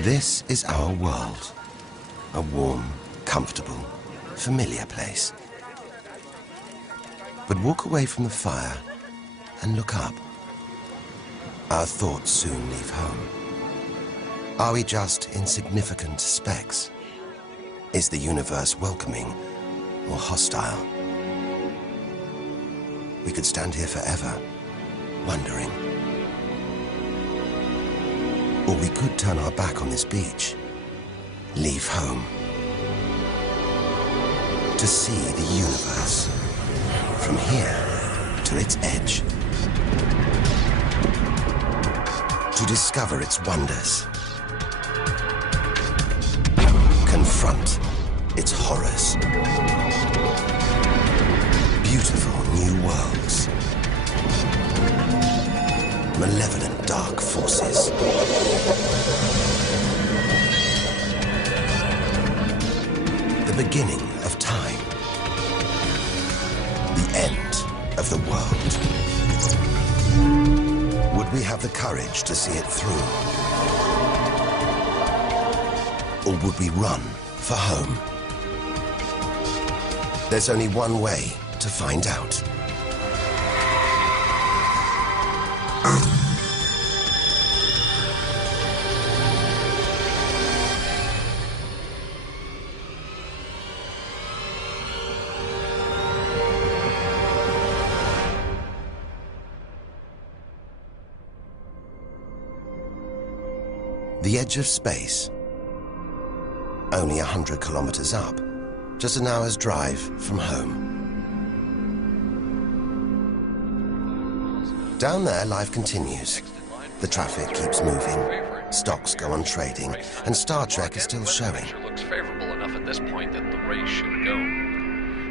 This is our world. A warm, comfortable, familiar place. But walk away from the fire and look up. Our thoughts soon leave home. Are we just insignificant specks? Is the universe welcoming or hostile? We could stand here forever, wondering. Or we could turn our back on this beach, leave home, to see the universe from here to its edge, to discover its wonders, confront its horrors. Beautiful new worlds, malevolent dark forces. The beginning of time. The end of the world. Would we have the courage to see it through? Or would we run for home? There's only one way to find out. The edge of space. Only 100 kilometers up. Just an hour's drive from home. Down there, life continues. The traffic keeps moving, stocks go on trading, and Star Trek is still showing. Looks favorable enough at this point that the race should go.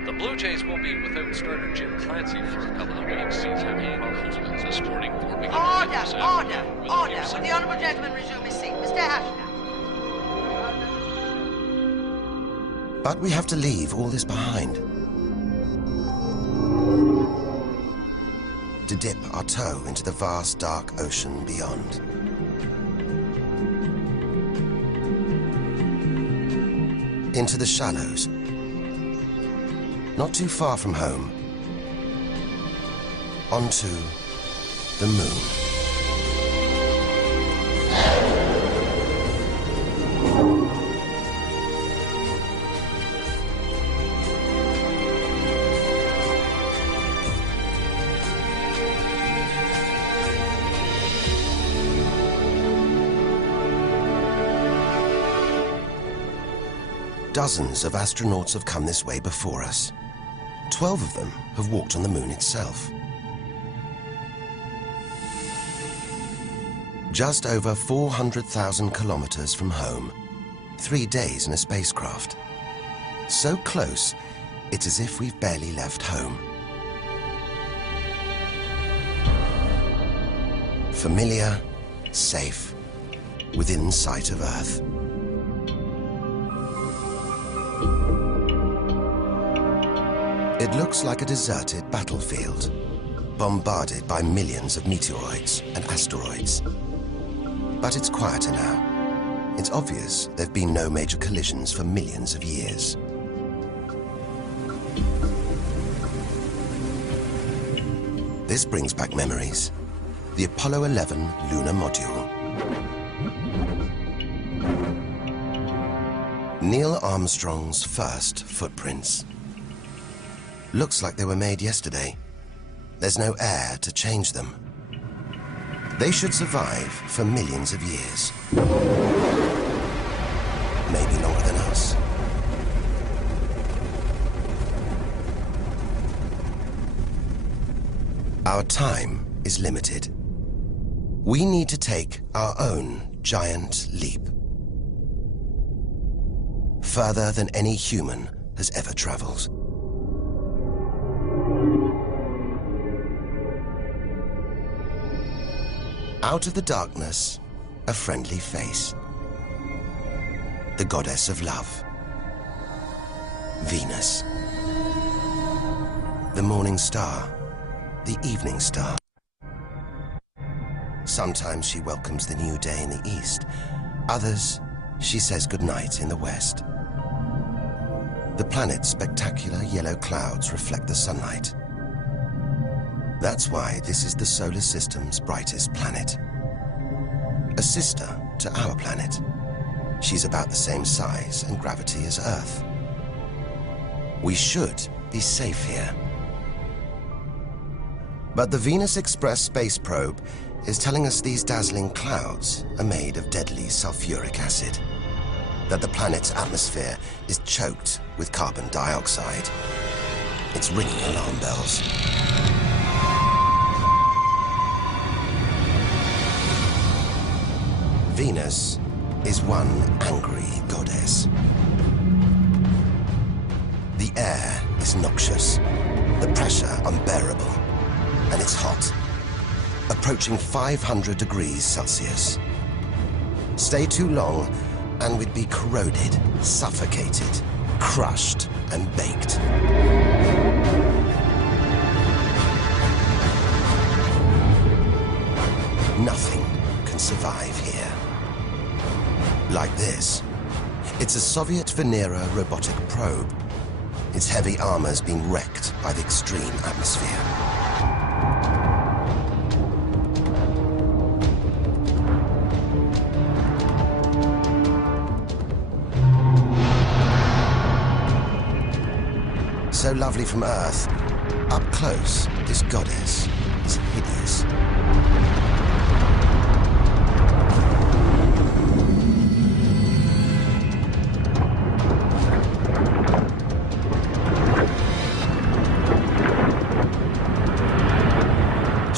The Blue Jays will be without starter Jim Clancy for a couple of weeks. He's having problems with this morning. Order! Will the honourable gentleman resume his seat? Mr. Ashton. But we have to leave all this behind. To dip our toe into the vast, dark ocean beyond. Into the shallows. Not too far from home. Onto the moon. Dozens of astronauts have come this way before us. 12 of them have walked on the moon itself. Just over 400,000 kilometers from home. 3 days in a spacecraft. So close, it's as if we've barely left home. Familiar, safe, within sight of Earth. It looks like a deserted battlefield, bombarded by millions of meteoroids and asteroids. But it's quieter now. It's obvious there've been no major collisions for millions of years. This brings back memories. The Apollo 11 lunar module. Neil Armstrong's first footprints. Looks like they were made yesterday. There's no air to change them. They should survive for millions of years. Maybe longer than us. Our time is limited. We need to take our own giant leap. Further than any human has ever traveled. Out of the darkness, a friendly face. The goddess of love. Venus. The morning star. The evening star. Sometimes she welcomes the new day in the east, Others, she says goodnight in the west. The planet's spectacular yellow clouds reflect the sunlight. That's why this is the solar system's brightest planet. A sister to our planet. She's about the same size and gravity as Earth. We should be safe here. But the Venus Express space probe is telling us these dazzling clouds are made of deadly sulfuric acid, that the planet's atmosphere is choked with carbon dioxide. It's ringing alarm bells. Venus is one angry goddess. The air is noxious, the pressure unbearable, and it's hot, approaching 500 degrees Celsius. Stay too long, and we'd be corroded, suffocated, crushed, and baked. Nothing can survive here. Like this. It's a Soviet Venera robotic probe. Its heavy armor's being wrecked by the extreme atmosphere. So lovely from Earth, up close, this goddess is hideous.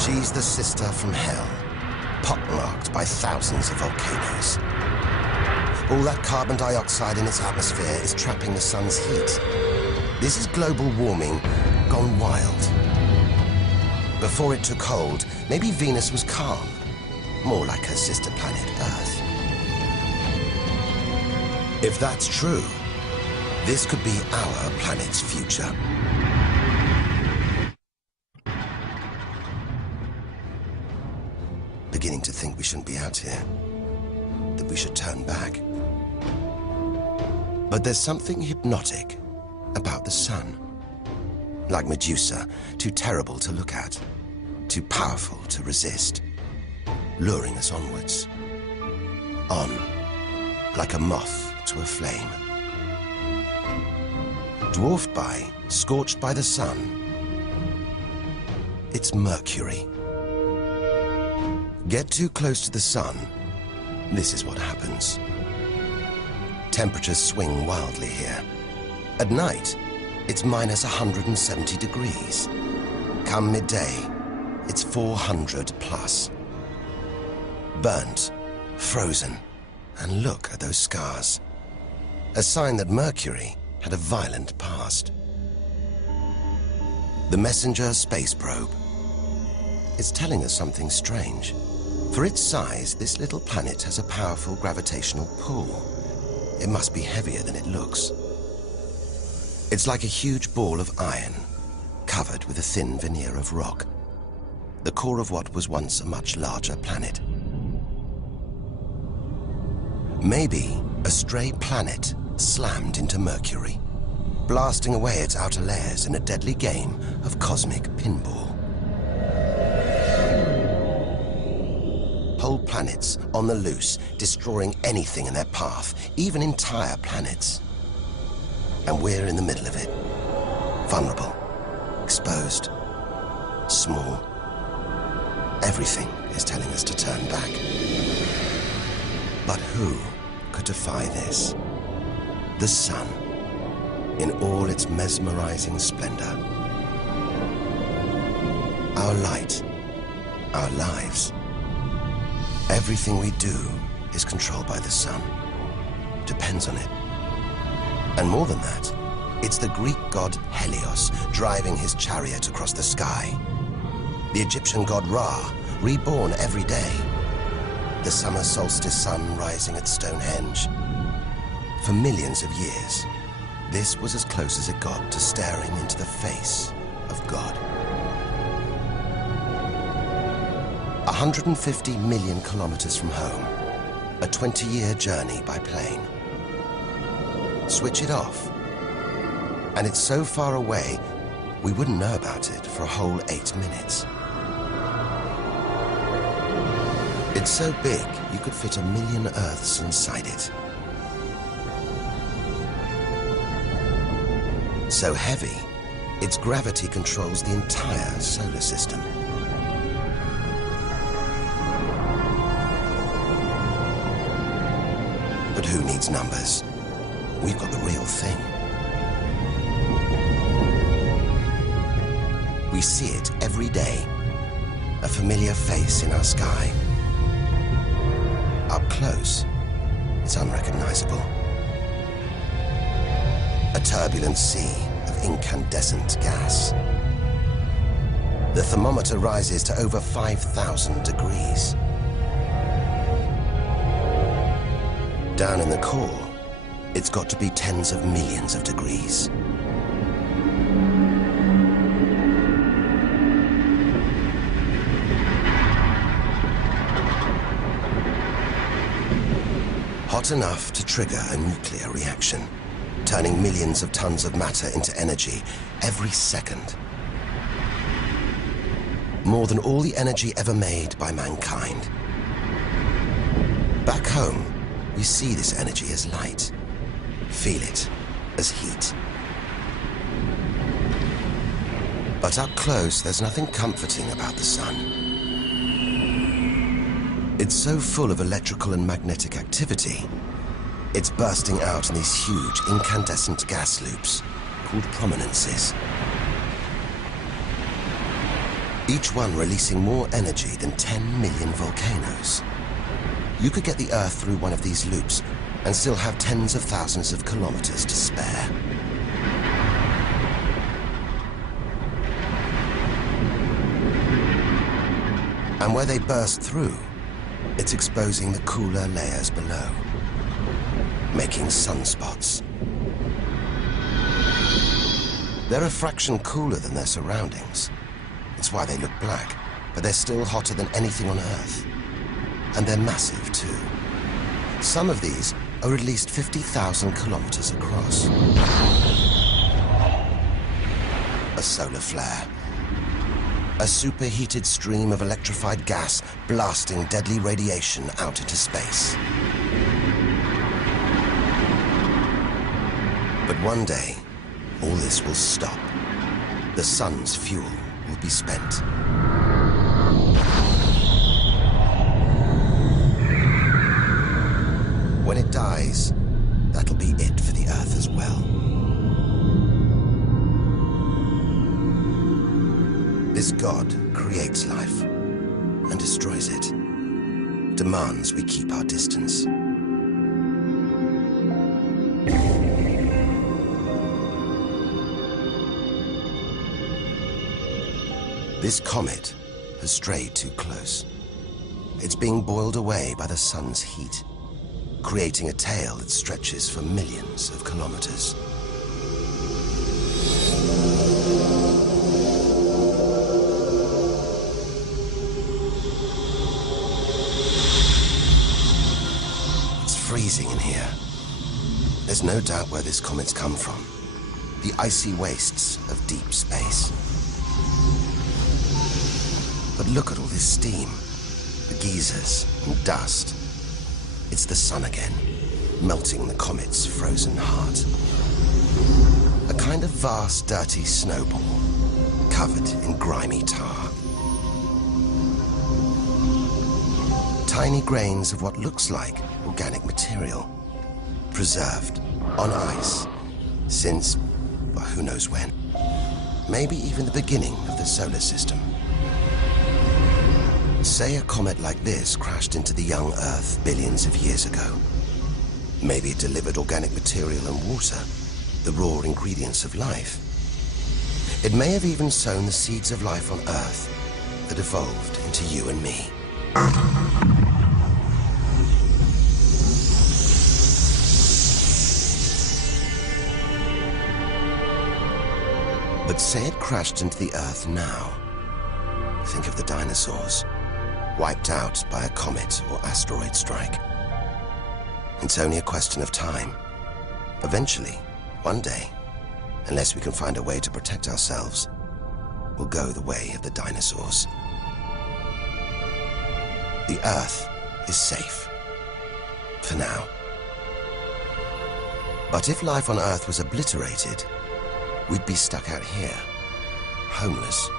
She's the sister from hell, pockmarked by thousands of volcanoes. All that carbon dioxide in its atmosphere is trapping the sun's heat. This is global warming gone wild. Before it took hold, maybe Venus was calm, more like her sister planet Earth. If that's true, this could be our planet's future. Beginning to think we shouldn't be out here, that we should turn back. But there's something hypnotic about the sun. Like Medusa, too terrible to look at, too powerful to resist, luring us onwards. On, like a moth to a flame. Dwarfed by, scorched by the sun, it's Mercury. Get too close to the sun, this is what happens. Temperatures swing wildly here. At night, it's minus 170 degrees. Come midday, it's 400 plus. Burnt, frozen, and look at those scars. A sign that Mercury had a violent past. The Messenger space probe. It's telling us something strange. For its size, this little planet has a powerful gravitational pull. It must be heavier than it looks. It's like a huge ball of iron, covered with a thin veneer of rock, the core of what was once a much larger planet. Maybe a stray planet slammed into Mercury, blasting away its outer layers in a deadly game of cosmic pinball. Whole planets on the loose, destroying anything in their path, even entire planets. And we're in the middle of it. Vulnerable, exposed, small. Everything is telling us to turn back. But who could defy this? The sun, in all its mesmerizing splendor. Our light, our lives. Everything we do is controlled by the sun, depends on it. And more than that, it's the Greek god Helios driving his chariot across the sky. The Egyptian god Ra, reborn every day. The summer solstice sun rising at Stonehenge. For millions of years, this was as close as it got to staring into the face of God. 150 million kilometers from home, a 20-year journey by plane. Switch it off, and it's so far away, we wouldn't know about it for a whole 8 minutes. It's so big, you could fit 1 million Earths inside it. So heavy, its gravity controls the entire solar system. But who needs numbers? We've got the real thing. We see it every day, a familiar face in our sky. Up close, it's unrecognizable. A turbulent sea of incandescent gas. The thermometer rises to over 5,000 degrees. Down in the core, it's got to be tens of millions of degrees. Hot enough to trigger a nuclear reaction, turning millions of tons of matter into energy every second. More than all the energy ever made by mankind. Back home, we see this energy as light, feel it as heat. But up close, there's nothing comforting about the sun. It's so full of electrical and magnetic activity, it's bursting out in these huge incandescent gas loops called prominences. Each one releasing more energy than 10 million volcanoes. You could get the Earth through one of these loops and still have tens of thousands of kilometers to spare. And where they burst through, it's exposing the cooler layers below, making sunspots. They're a fraction cooler than their surroundings. It's why they look black, but they're still hotter than anything on Earth. And they're massive, too. Some of these are at least 50,000 kilometers across. A solar flare. A superheated stream of electrified gas blasting deadly radiation out into space. But one day, all this will stop. The sun's fuel will be spent. When it dies, that'll be it for the Earth as well. This God creates life and destroys it, demands we keep our distance. This comet has strayed too close. It's being boiled away by the sun's heat, creating a tail that stretches for millions of kilometers. It's freezing in here. There's no doubt where this comet's come from. The icy wastes of deep space. But look at all this steam, the geysers and dust. It's the sun again, melting the comet's frozen heart. A kind of vast, dirty snowball, covered in grimy tar. Tiny grains of what looks like organic material, preserved on ice since, well, who knows when. Maybe even the beginning of the solar system. Say a comet like this crashed into the young Earth billions of years ago. Maybe it delivered organic material and water, the raw ingredients of life. It may have even sown the seeds of life on Earth that evolved into you and me. But say it crashed into the Earth now. Think of the dinosaurs, wiped out by a comet or asteroid strike. It's only a question of time. Eventually, one day, unless we can find a way to protect ourselves, we'll go the way of the dinosaurs. The Earth is safe. For now. But if life on Earth was obliterated, we'd be stuck out here, homeless,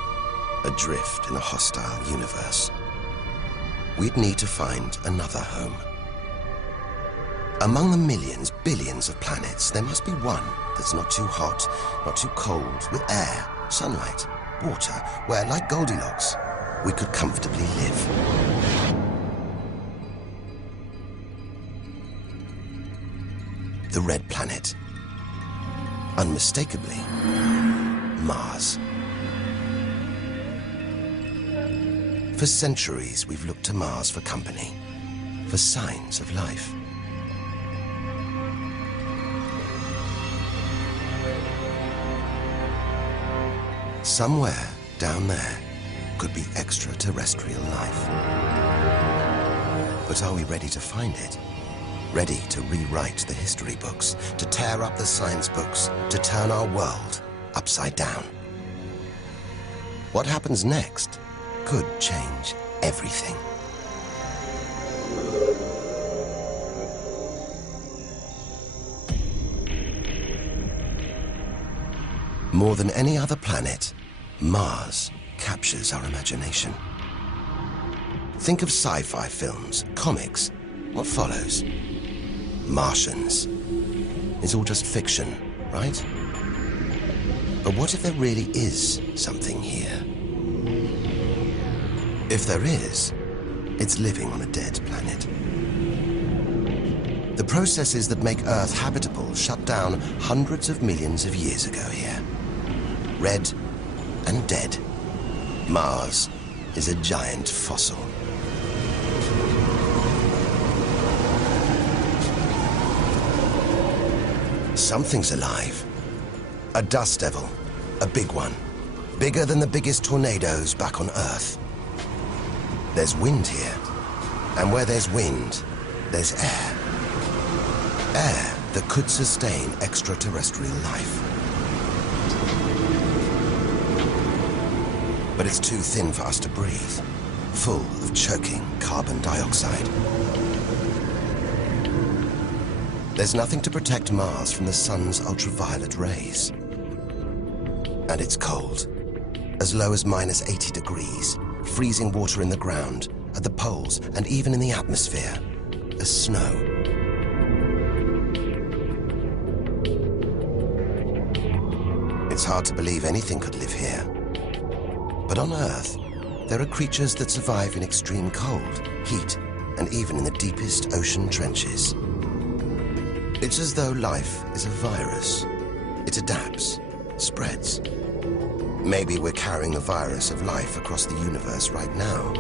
adrift in a hostile universe. We'd need to find another home. Among the millions, billions of planets, there must be one that's not too hot, not too cold, with air, sunlight, water, where, like Goldilocks, we could comfortably live. The red planet. Unmistakably, Mars. For centuries, we've looked to Mars for company, for signs of life. Somewhere down there could be extraterrestrial life. But are we ready to find it? Ready to rewrite the history books, to tear up the science books, to turn our world upside down? What happens next could change everything. More than any other planet, Mars captures our imagination. Think of sci-fi films, comics. What follows? Martians. It's all just fiction, right? But what if there really is something here? If there is, it's living on a dead planet. The processes that make Earth habitable shut down hundreds of millions of years ago here. Red and dead. Mars is a giant fossil. Something's alive. A dust devil. A big one. Bigger than the biggest tornadoes back on Earth. There's wind here. And where there's wind, there's air. Air that could sustain extraterrestrial life. But it's too thin for us to breathe, full of choking carbon dioxide. There's nothing to protect Mars from the sun's ultraviolet rays. And it's cold, as low as -80 degrees, freezing water in the ground, at the poles, and even in the atmosphere, as snow. It's hard to believe anything could live here. But on Earth, there are creatures that survive in extreme cold, heat, and even in the deepest ocean trenches. It's as though life is a virus. It adapts, spreads. Maybe we're carrying the virus of life across the universe right now.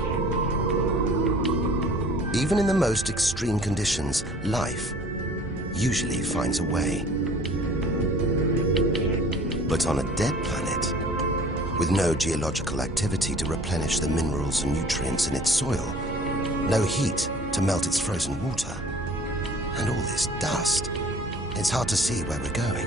Even in the most extreme conditions, life usually finds a way. But on a dead planet, with no geological activity to replenish the minerals and nutrients in its soil, no heat to melt its frozen water, and all this dust, it's hard to see where we're going.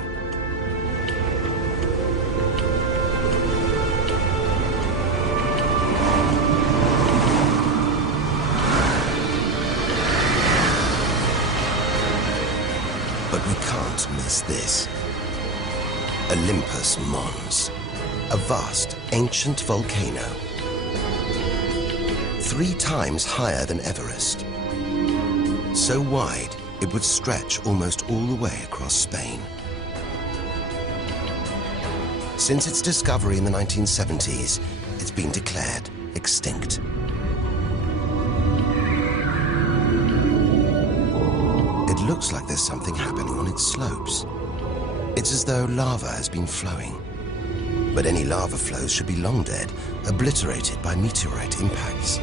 But we can't miss this. Olympus Mons. A vast, ancient volcano. 3 times higher than Everest. So wide, it would stretch almost all the way across Spain. Since its discovery in the 1970s, it's been declared extinct. It looks like there's something happening on its slopes. It's as though lava has been flowing. But any lava flows should be long dead, obliterated by meteorite impacts.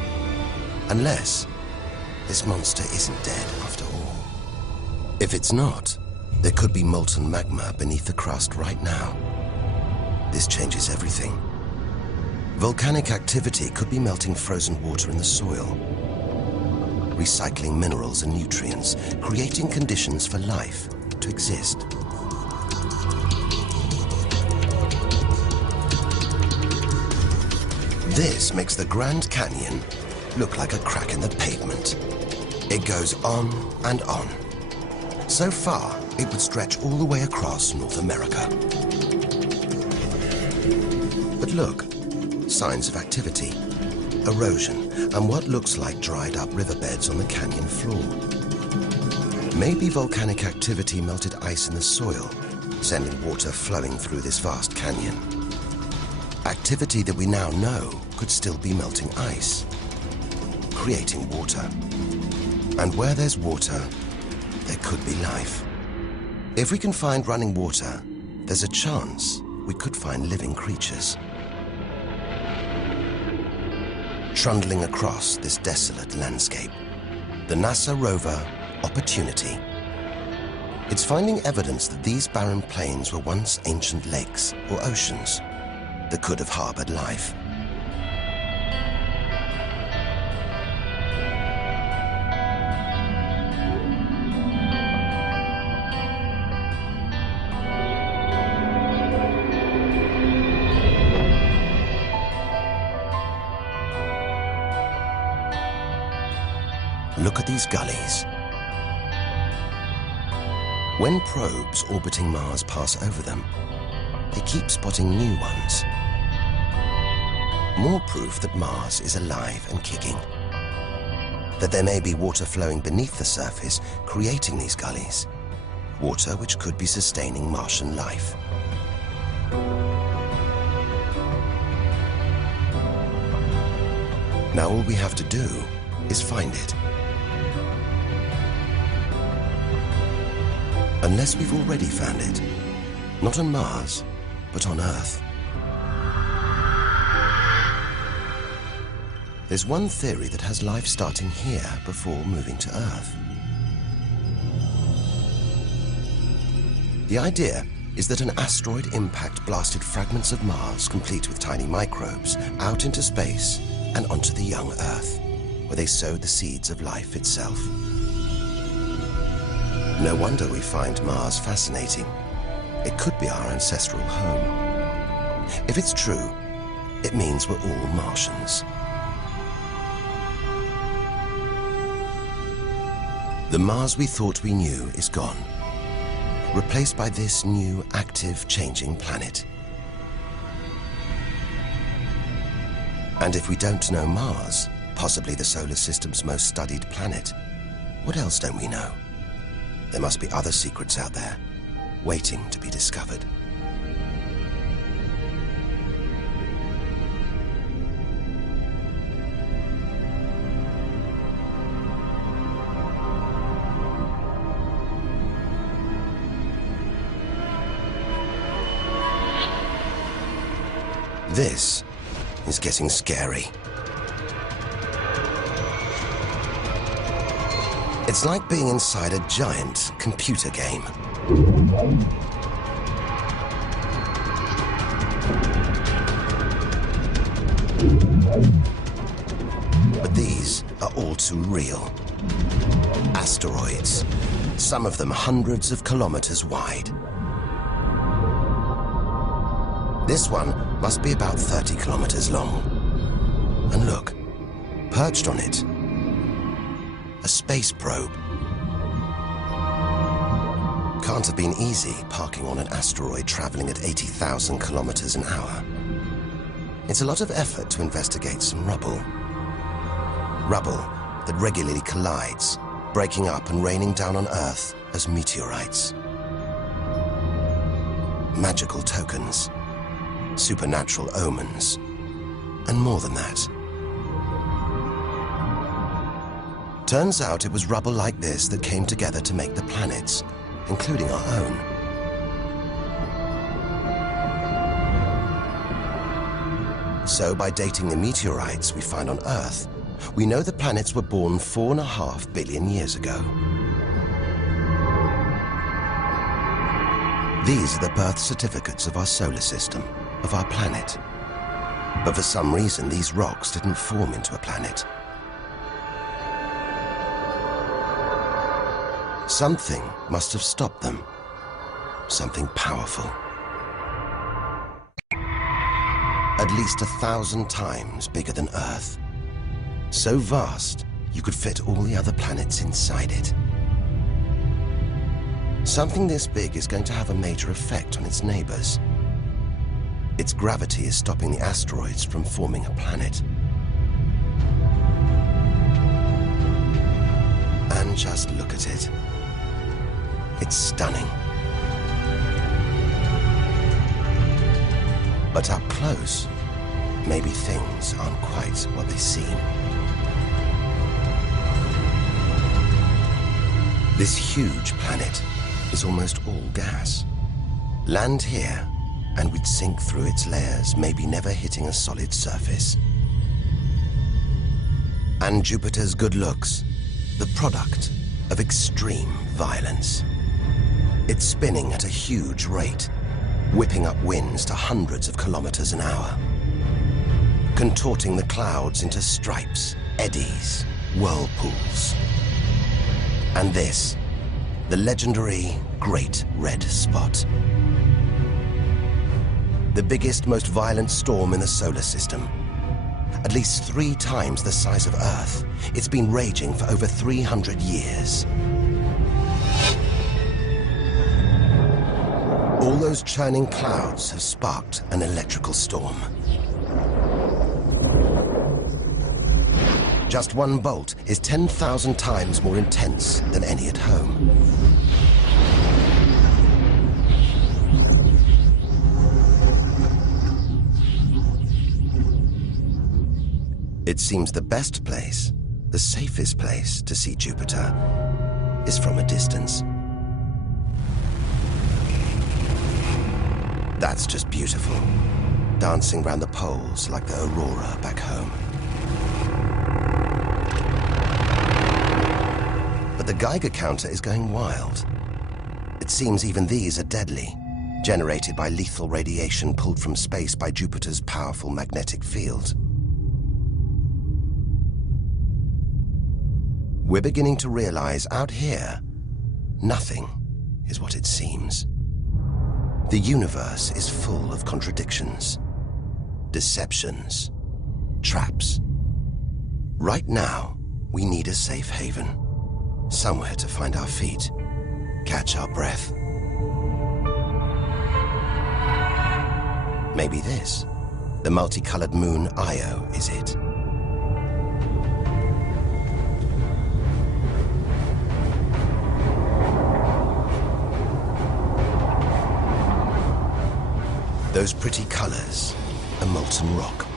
Unless this monster isn't dead after all. If it's not, there could be molten magma beneath the crust right now. This changes everything. Volcanic activity could be melting frozen water in the soil, recycling minerals and nutrients, creating conditions for life to exist. This makes the Grand Canyon look like a crack in the pavement. It goes on and on. So far, it would stretch all the way across North America. But look, signs of activity, erosion, and what looks like dried up riverbeds on the canyon floor. Maybe volcanic activity melted ice in the soil, sending water flowing through this vast canyon. Activity that we now know could still be melting ice, creating water. And where there's water, there could be life. If we can find running water, there's a chance we could find living creatures. Trundling across this desolate landscape, the NASA rover Opportunity. It's finding evidence that these barren plains were once ancient lakes or oceans that could have harbored life. Look at these gullies. When probes orbiting Mars pass over them, they keep spotting new ones. More proof that Mars is alive and kicking. That there may be water flowing beneath the surface, creating these gullies. Water which could be sustaining Martian life. Now all we have to do is find it. Unless we've already found it. Not on Mars, but on Earth. There's one theory that has life starting here before moving to Earth. The idea is that an asteroid impact blasted fragments of Mars, complete with tiny microbes, out into space and onto the young Earth, where they sowed the seeds of life itself. No wonder we find Mars fascinating. It could be our ancestral home. If it's true, it means we're all Martians. The Mars we thought we knew is gone, replaced by this new, active, changing planet. And if we don't know Mars, possibly the solar system's most studied planet, what else don't we know? There must be other secrets out there, waiting to be discovered. This is getting scary. It's like being inside a giant computer game. But these are all too real. Asteroids, some of them hundreds of kilometers wide. This one must be about 30 kilometers long. And look, perched on it, a space probe. Can't have been easy parking on an asteroid traveling at 80,000 kilometers an hour. It's a lot of effort to investigate some rubble. Rubble that regularly collides, breaking up and raining down on Earth as meteorites. Magical tokens, supernatural omens, and more than that. Turns out it was rubble like this that came together to make the planets, including our own. So by dating the meteorites we find on Earth, we know the planets were born 4.5 billion years ago. These are the birth certificates of our solar system, of our planet. But for some reason, these rocks didn't form into a planet. Something must have stopped them. Something powerful. At least 1,000 times bigger than Earth. So vast, you could fit all the other planets inside it. Something this big is going to have a major effect on its neighbors. Its gravity is stopping the asteroids from forming a planet. And just look at it. It's stunning. But up close, maybe things aren't quite what they seem. This huge planet is almost all gas. Land here, and we'd sink through its layers, maybe never hitting a solid surface. And Jupiter's good looks, the product of extreme violence. It's spinning at a huge rate, whipping up winds to hundreds of kilometers an hour, contorting the clouds into stripes, eddies, whirlpools. And this, the legendary Great Red Spot. The biggest, most violent storm in the solar system. At least 3 times the size of Earth. It's been raging for over 300 years. All those churning clouds have sparked an electrical storm. Just one bolt is 10,000 times more intense than any at home. It seems the best place, the safest place to see Jupiter is from a distance. That's just beautiful, dancing round the poles like the aurora back home. But the Geiger counter is going wild. It seems even these are deadly, generated by lethal radiation pulled from space by Jupiter's powerful magnetic field. We're beginning to realize out here, nothing is what it seems. The universe is full of contradictions, deceptions, traps. Right now, we need a safe haven, somewhere to find our feet, catch our breath. Maybe this, the multicolored moon Io, is it? Those pretty colors, a molten rock,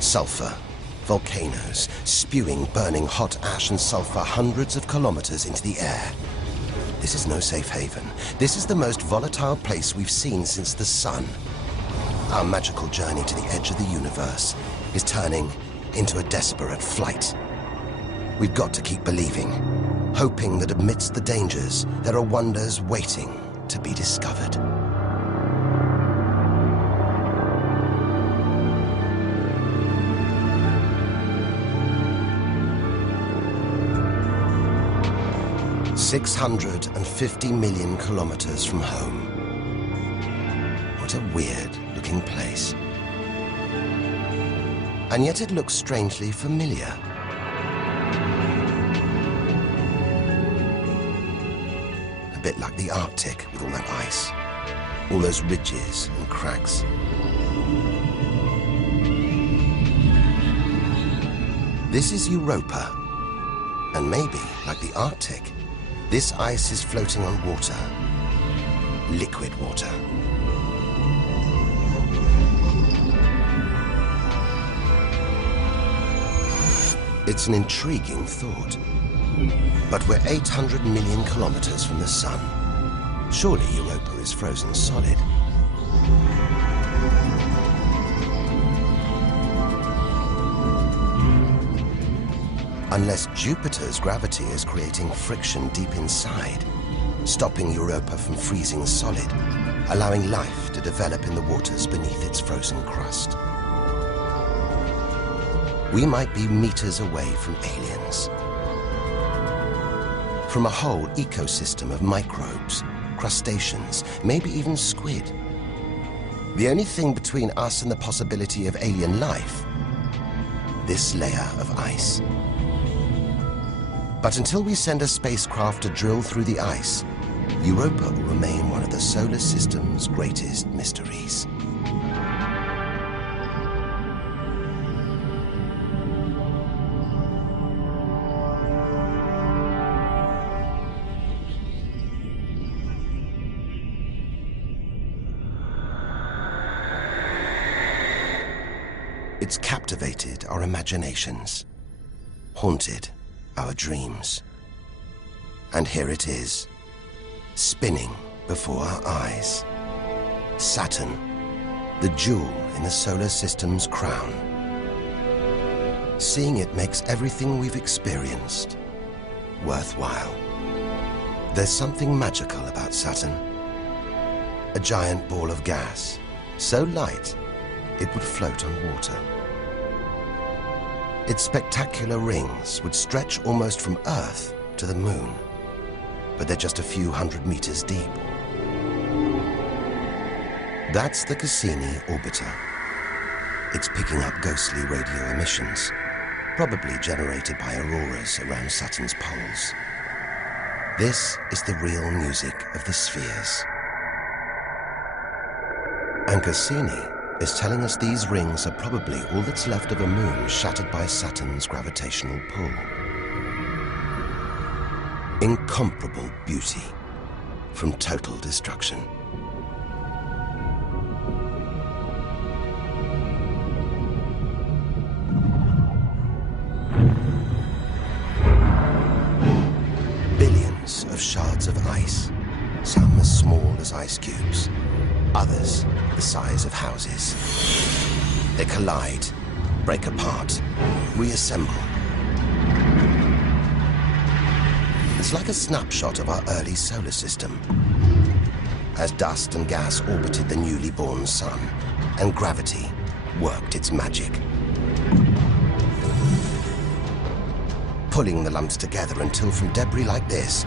sulfur, volcanoes, spewing burning hot ash and sulfur hundreds of kilometers into the air. This is no safe haven. This is the most volatile place we've seen since the sun. Our magical journey to the edge of the universe is turning into a desperate flight. We've got to keep believing, hoping that amidst the dangers, there are wonders waiting to be discovered. $650 million kilometers from home. What a weird-looking place. And yet it looks strangely familiar. A bit like the Arctic with all that ice, all those ridges and cracks. This is Europa, and maybe, like the Arctic, this ice is floating on water, liquid water. It's an intriguing thought. But we're 800 million kilometers from the sun. Surely Europa is frozen solid. Unless Jupiter's gravity is creating friction deep inside, stopping Europa from freezing solid, allowing life to develop in the waters beneath its frozen crust. We might be meters away from aliens. from a whole ecosystem of microbes, crustaceans, maybe even squid. The only thing between us and the possibility of alien life, this layer of ice. But until we send a spacecraft to drill through the ice, Europa will remain one of the solar system's greatest mysteries. It's captivated our imaginations, haunted our dreams. And here it is, spinning before our eyes. Saturn, the jewel in the solar system's crown. Seeing it makes everything we've experienced worthwhile. There's something magical about Saturn. A giant ball of gas, so light it would float on water. Its spectacular rings would stretch almost from Earth to the Moon, but they're just a few hundred meters deep. That's the Cassini orbiter. It's picking up ghostly radio emissions, probably generated by auroras around Saturn's poles. This is the real music of the spheres. And Cassini is telling us these rings are probably all that's left of a moon shattered by Saturn's gravitational pull. Incomparable beauty from total destruction. Billions of shards of ice, some as small as ice cubes, others the size of houses. They collide, break apart, reassemble. It's like a snapshot of our early solar system, as dust and gas orbited the newly born sun, and gravity worked its magic, pulling the lumps together until from debris like this,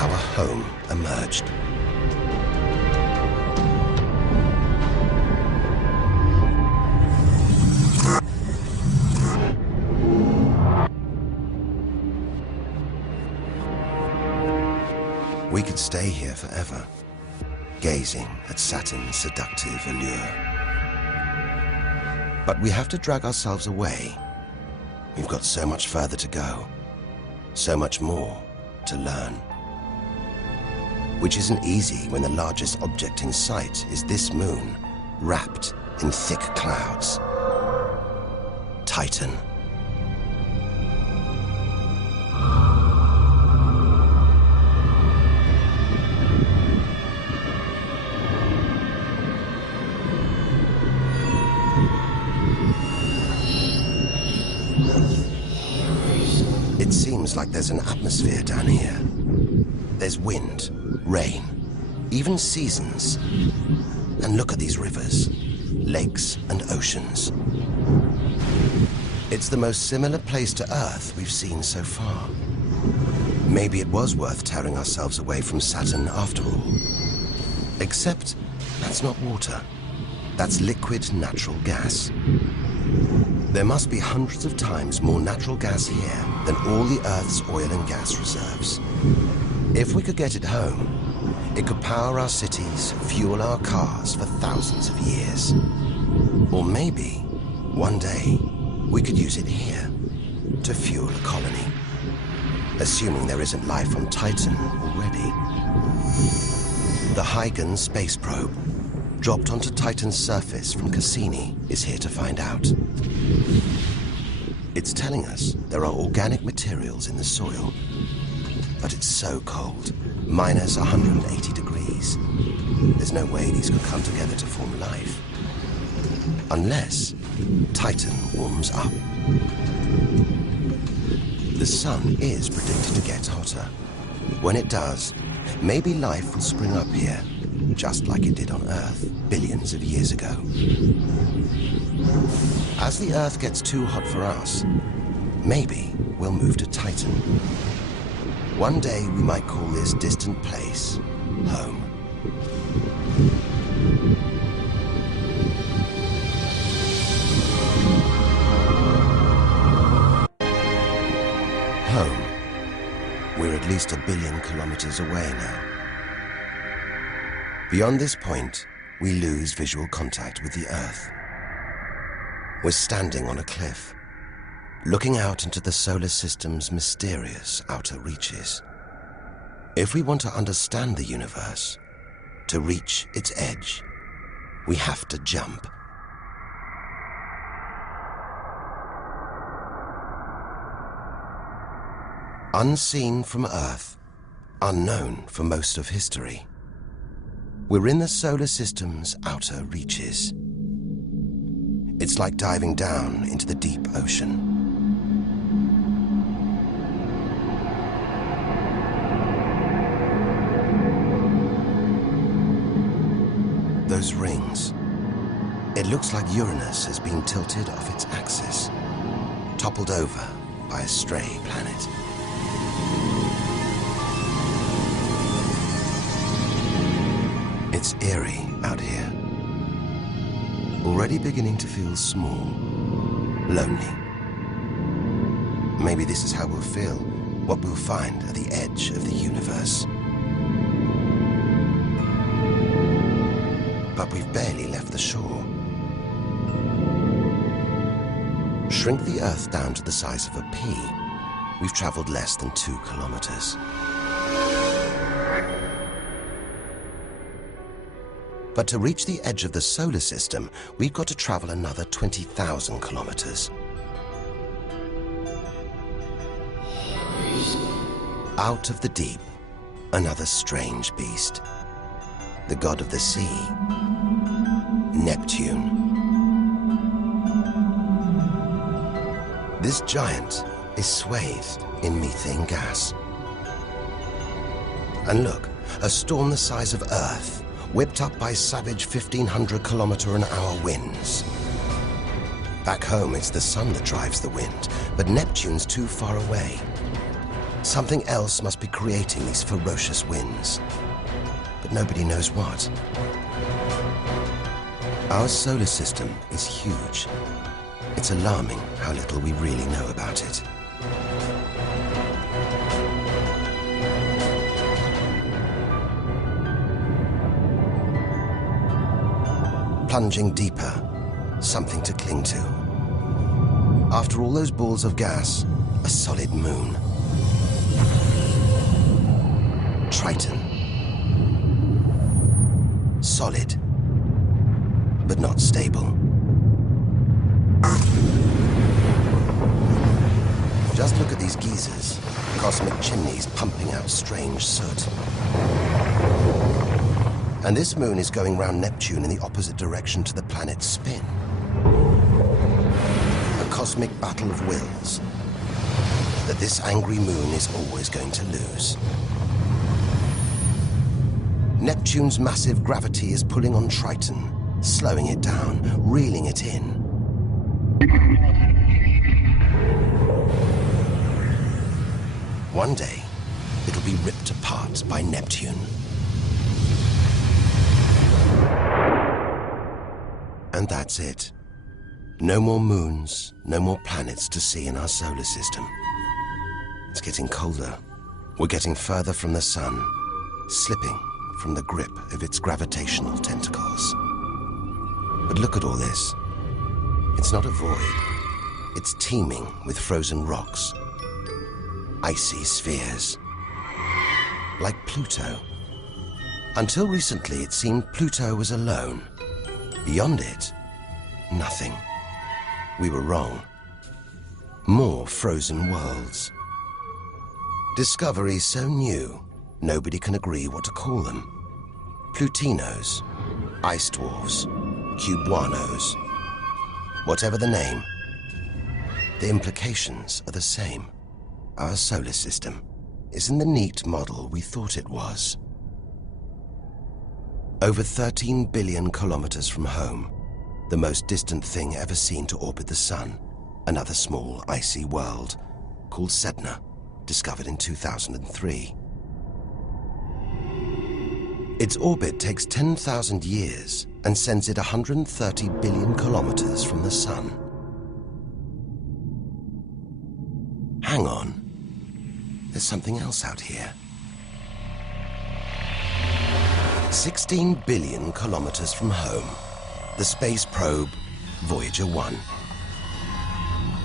our home emerged. We could stay here forever, gazing at Saturn's seductive allure. But we have to drag ourselves away. We've got so much further to go, so much more to learn. Which isn't easy when the largest object in sight is this moon, wrapped in thick clouds. Titan. It seems like there's an atmosphere down here. There's wind, rain, even seasons. And look at these rivers, lakes and oceans. It's the most similar place to Earth we've seen so far. Maybe it was worth tearing ourselves away from Saturn after all. Except that's not water. That's liquid natural gas. There must be hundreds of times more natural gas here than all the Earth's oil and gas reserves. If we could get it home, it could power our cities, fuel our cars for thousands of years. Or maybe, one day, we could use it here to fuel a colony. Assuming there isn't life on Titan already. The Huygens space probe, dropped onto Titan's surface from Cassini, is here to find out. It's telling us there are organic materials in the soil, but it's so cold, minus 180 degrees. There's no way these could come together to form life. Unless Titan warms up. The sun is predicted to get hotter. When it does, maybe life will spring up here, just like it did on Earth billions of years ago. As the Earth gets too hot for us, maybe we'll move to Titan. One day we might call this distant place home. Home. We're at least 1 billion kilometers away now. Beyond this point, we lose visual contact with the Earth. We're standing on a cliff, looking out into the solar system's mysterious outer reaches. If we want to understand the universe, to reach its edge, we have to jump. Unseen from Earth, unknown for most of history, we're in the solar system's outer reaches. It's like diving down into the deep ocean. Those rings. It looks like Uranus has been tilted off its axis, toppled over by a stray planet. It's eerie out here. Already beginning to feel small, lonely. Maybe this is how we'll feel, what we'll find at the edge of the universe. But we've barely left the shore. Shrink the Earth down to the size of a pea. We've traveled less than 2 kilometers. But to reach the edge of the solar system, we've got to travel another 20,000 kilometers. Out of the deep, another strange beast. The god of the sea, Neptune. This giant is swathed in methane gas. And look, a storm the size of Earth, whipped up by savage 1,500-kilometer-an-hour winds. Back home, it's the sun that drives the wind, but Neptune's too far away. Something else must be creating these ferocious winds, but nobody knows what. Our solar system is huge. It's alarming how little we really know about it. Plunging deeper, something to cling to. After all those balls of gas, a solid moon. Triton. Solid, but not stable. Just look at these geysers, cosmic chimneys pumping out strange soot. And this moon is going round Neptune in the opposite direction to the planet's spin. A cosmic battle of wills that this angry moon is always going to lose. Neptune's massive gravity is pulling on Triton, slowing it down, reeling it in. One day, it'll be ripped apart by Neptune. And that's it. No more moons, no more planets to see in our solar system. It's getting colder. We're getting further from the sun, slipping from the grip of its gravitational tentacles. But look at all this. It's not a void. It's teeming with frozen rocks, icy spheres, like Pluto. Until recently, it seemed Pluto was alone. Beyond it, nothing. We were wrong. More frozen worlds. Discoveries so new, nobody can agree what to call them. Plutinos, ice dwarfs, cubanos. Whatever the name, the implications are the same. Our solar system isn't the neat model we thought it was. Over 13 billion kilometers from home, the most distant thing ever seen to orbit the sun, another small, icy world called Sedna, discovered in 2003. Its orbit takes 10,000 years and sends it 130 billion kilometers from the Sun. Hang on. There's something else out here. 16 billion kilometers from home, the space probe Voyager 1.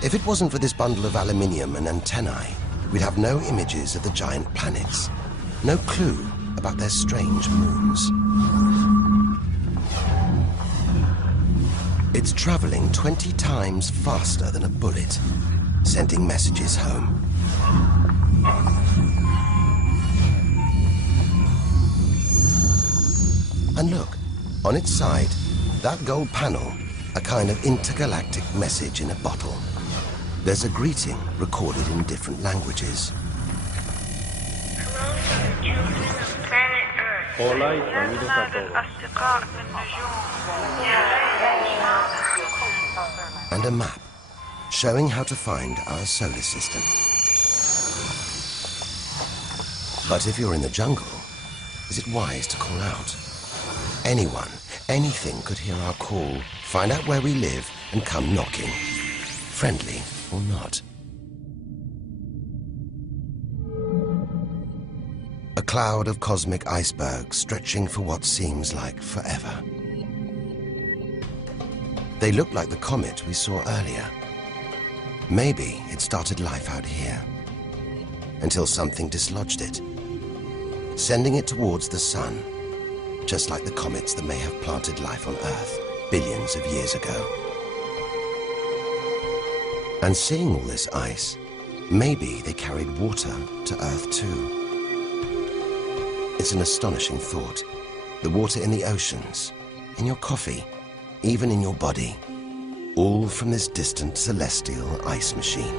If it wasn't for this bundle of aluminium and antennae, we'd have no images of the giant planets, no clue about their strange moons. It's traveling 20 times faster than a bullet, sending messages home. And look, on its side, that gold panel, a kind of intergalactic message in a bottle. There's a greeting recorded in different languages. And a map showing how to find our solar system. But if you're in the jungle, is it wise to call out? Anyone, anything could hear our call, find out where we live, and come knocking. Friendly or not. A cloud of cosmic icebergs stretching for what seems like forever. They look like the comet we saw earlier. Maybe it started life out here, until something dislodged it, sending it towards the sun, just like the comets that may have planted life on Earth billions of years ago. And seeing all this ice, maybe they carried water to Earth too. It's an astonishing thought. The water in the oceans, in your coffee, even in your body, all from this distant celestial ice machine.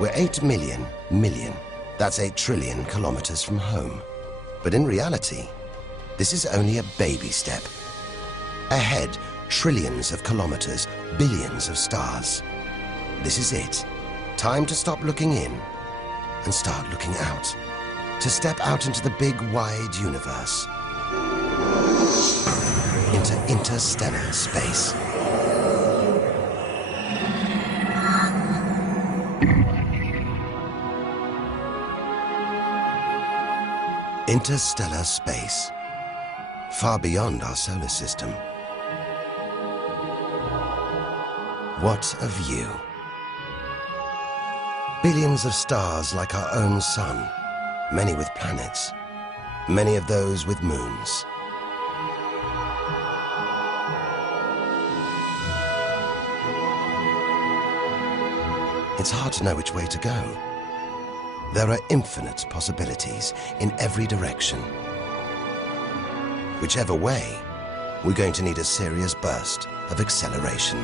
We're 8 million, that's 8 trillion kilometers from home. But in reality, this is only a baby step. Ahead, trillions of kilometers, billions of stars. This is it. Time to stop looking in and start looking out. To step out into the big, wide universe. Into interstellar space. Interstellar space. Far beyond our solar system. What a view. Billions of stars like our own sun. Many with planets. Many of those with moons. It's hard to know which way to go. There are infinite possibilities in every direction. Whichever way, we're going to need a serious burst of acceleration.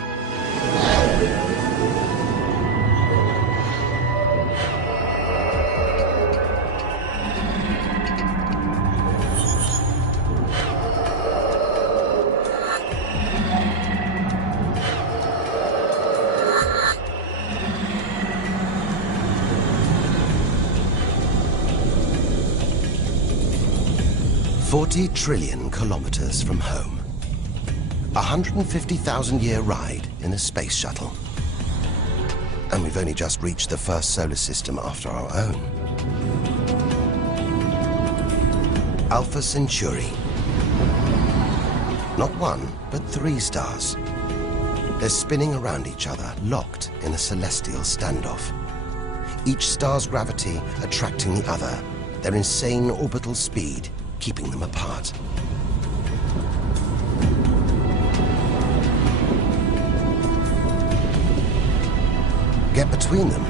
$40 trillion kilometers from home. 150,000-year ride in a space shuttle. And we've only just reached the first solar system after our own. Alpha Centauri. Not one, but 3 stars. They're spinning around each other, locked in a celestial standoff. Each star's gravity attracting the other, their insane orbital speed keeping them apart. Get between them,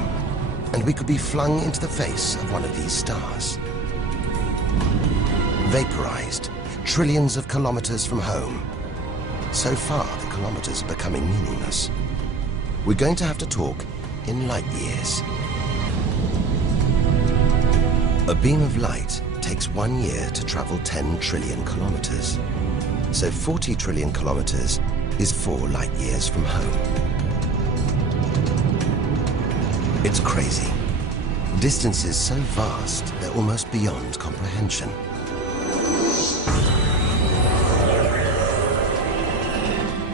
and we could be flung into the face of one of these stars. Vaporized, trillions of kilometers from home. So far, the kilometers are becoming meaningless. We're going to have to talk in light years. A beam of light takes 1 year to travel 10 trillion kilometers. So 40 trillion kilometers is 4 light years from home. It's crazy. Distances so vast, they're almost beyond comprehension.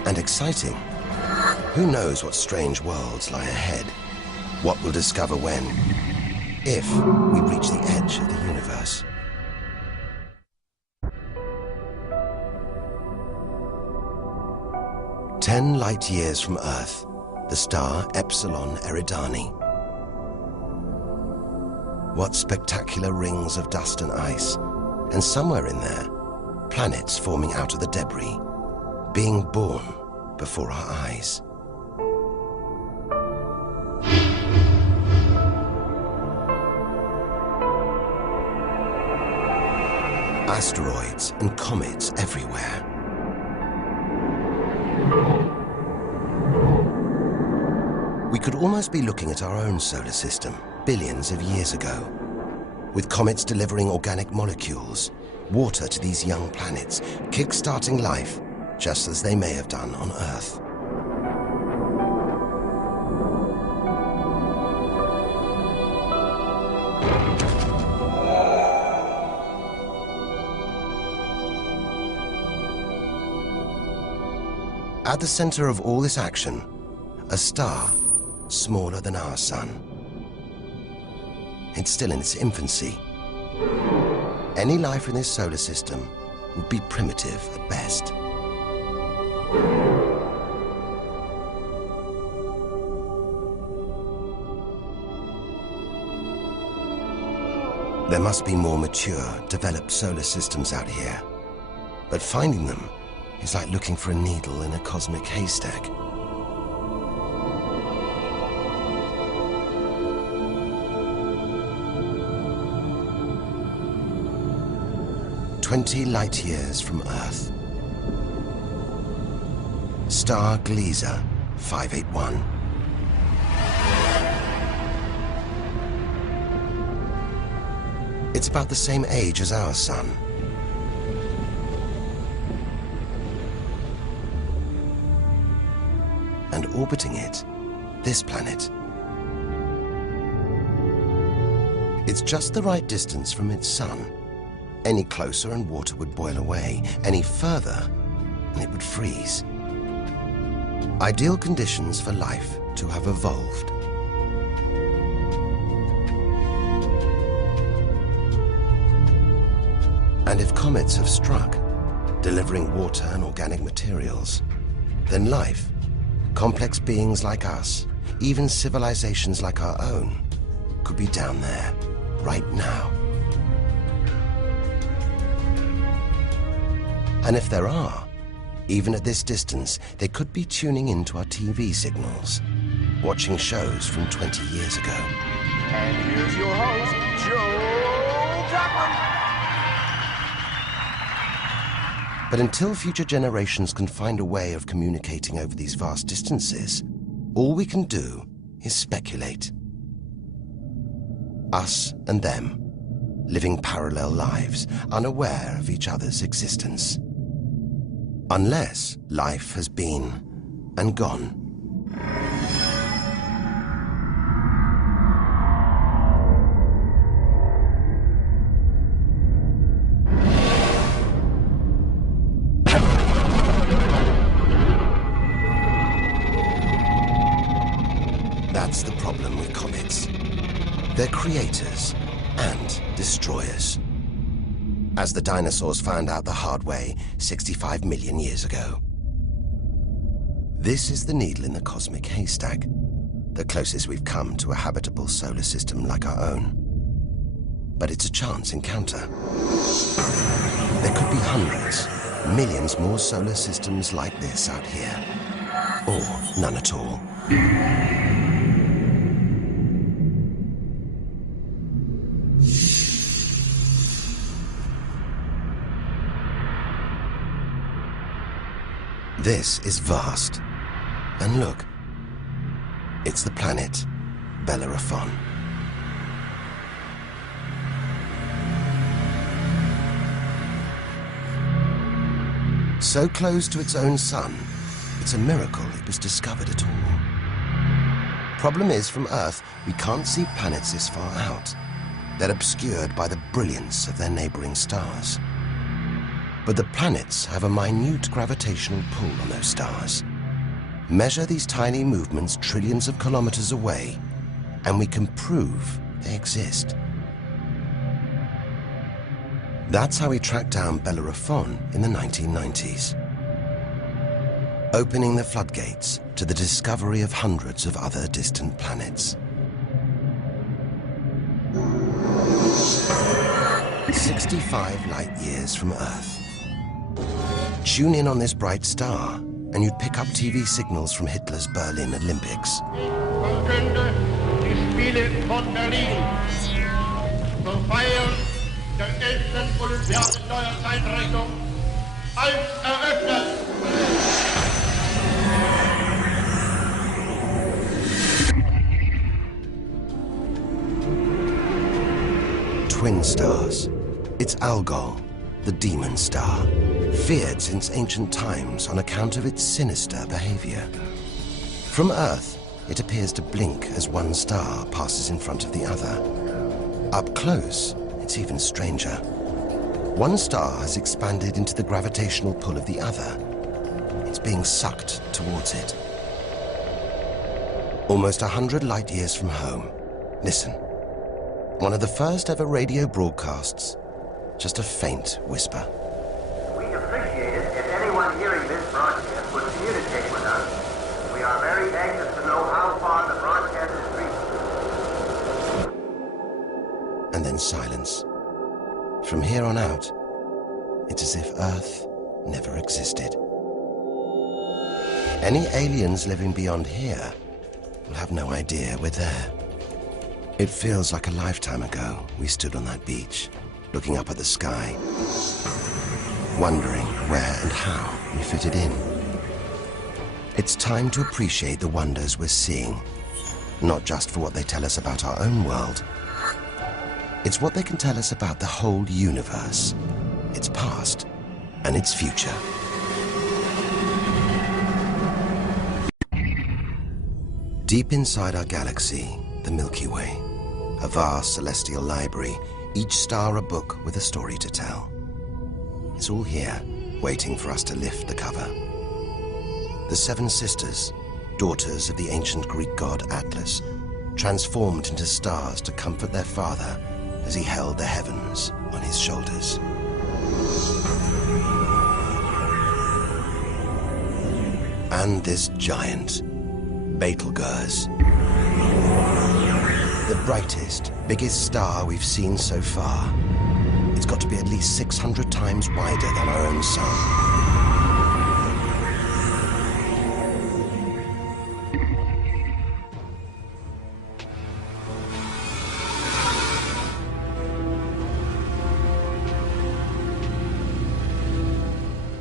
And exciting. Who knows what strange worlds lie ahead? What we'll discover when, if we reach the edge of the universe. "10 light years from Earth, the star Epsilon Eridani. What spectacular rings of dust and ice, and somewhere in there, planets forming out of the debris, being born before our eyes. Asteroids and comets everywhere. We could almost be looking at our own solar system, billions of years ago, with comets delivering organic molecules, water to these young planets, kick-starting life, just as they may have done on Earth. At the center of all this action, a star smaller than our sun. It's still in its infancy. Any life in this solar system would be primitive at best. There must be more mature, developed solar systems out here. But finding them is like looking for a needle in a cosmic haystack. "20 light years from Earth. Star Gliese 581. It's about the same age as our sun. And orbiting it, this planet. It's just the right distance from its sun. Any closer and water would boil away. Any further and it would freeze. Ideal conditions for life to have evolved. And if comets have struck, delivering water and organic materials, then life, complex beings like us, even civilizations like our own, could be down there, right now. And if there are, even at this distance, they could be tuning into our TV signals, watching shows from 20 years ago. And here's your host, Joe Jackman. But until future generations can find a way of communicating over these vast distances, all we can do is speculate. Us and them, living parallel lives, unaware of each other's existence. Unless life has been and gone. That's the problem with comets. They're creators and destroyers. As the dinosaurs found out the hard way 65 million years ago. This is the needle in the cosmic haystack, the closest we've come to a habitable solar system like our own. But it's a chance encounter. There could be hundreds, millions more solar systems like this out here. Or none at all. This is vast. And look, it's the planet Bellerophon. So close to its own sun, it's a miracle it was discovered at all. Problem is, from Earth, we can't see planets this far out. They're obscured by the brilliance of their neighboring stars. But the planets have a minute gravitational pull on those stars. Measure these tiny movements trillions of kilometers away, and we can prove they exist. That's how we tracked down Bellerophon in the 1990s, opening the floodgates to the discovery of hundreds of other distant planets. 65 light years from Earth. Tune in on this bright star, and you'd pick up TV signals from Hitler's Berlin Olympics. Verkünde die Spiele von Berlin zur Feier der 11. Olympiade neuer Zeitrechnung als eröffnet. Twin stars. It's Algol, the demon star, feared since ancient times on account of its sinister behavior. From Earth, it appears to blink as one star passes in front of the other. Up close, it's even stranger. One star has expanded into the gravitational pull of the other. It's being sucked towards it. Almost 100 light years from home. Listen. One of the first ever radio broadcasts. Just a faint whisper. We'd appreciate it if anyone hearing this broadcast would communicate with us. We are very anxious to know how far the broadcast is reaching. And then silence. From here on out, it's as if Earth never existed. Any aliens living beyond here will have no idea we're there. It feels like a lifetime ago we stood on that beach, looking up at the sky, wondering where and how we fitted in. It's time to appreciate the wonders we're seeing, not just for what they tell us about our own world. It's what they can tell us about the whole universe, its past and its future. Deep inside our galaxy, the Milky Way, a vast celestial library, each star a book with a story to tell. It's all here, waiting for us to lift the cover. The Seven Sisters, daughters of the ancient Greek god Atlas, transformed into stars to comfort their father as he held the heavens on his shoulders. And this giant, Betelgeuse. The brightest, biggest star we've seen so far. It's got to be at least 600 times wider than our own sun.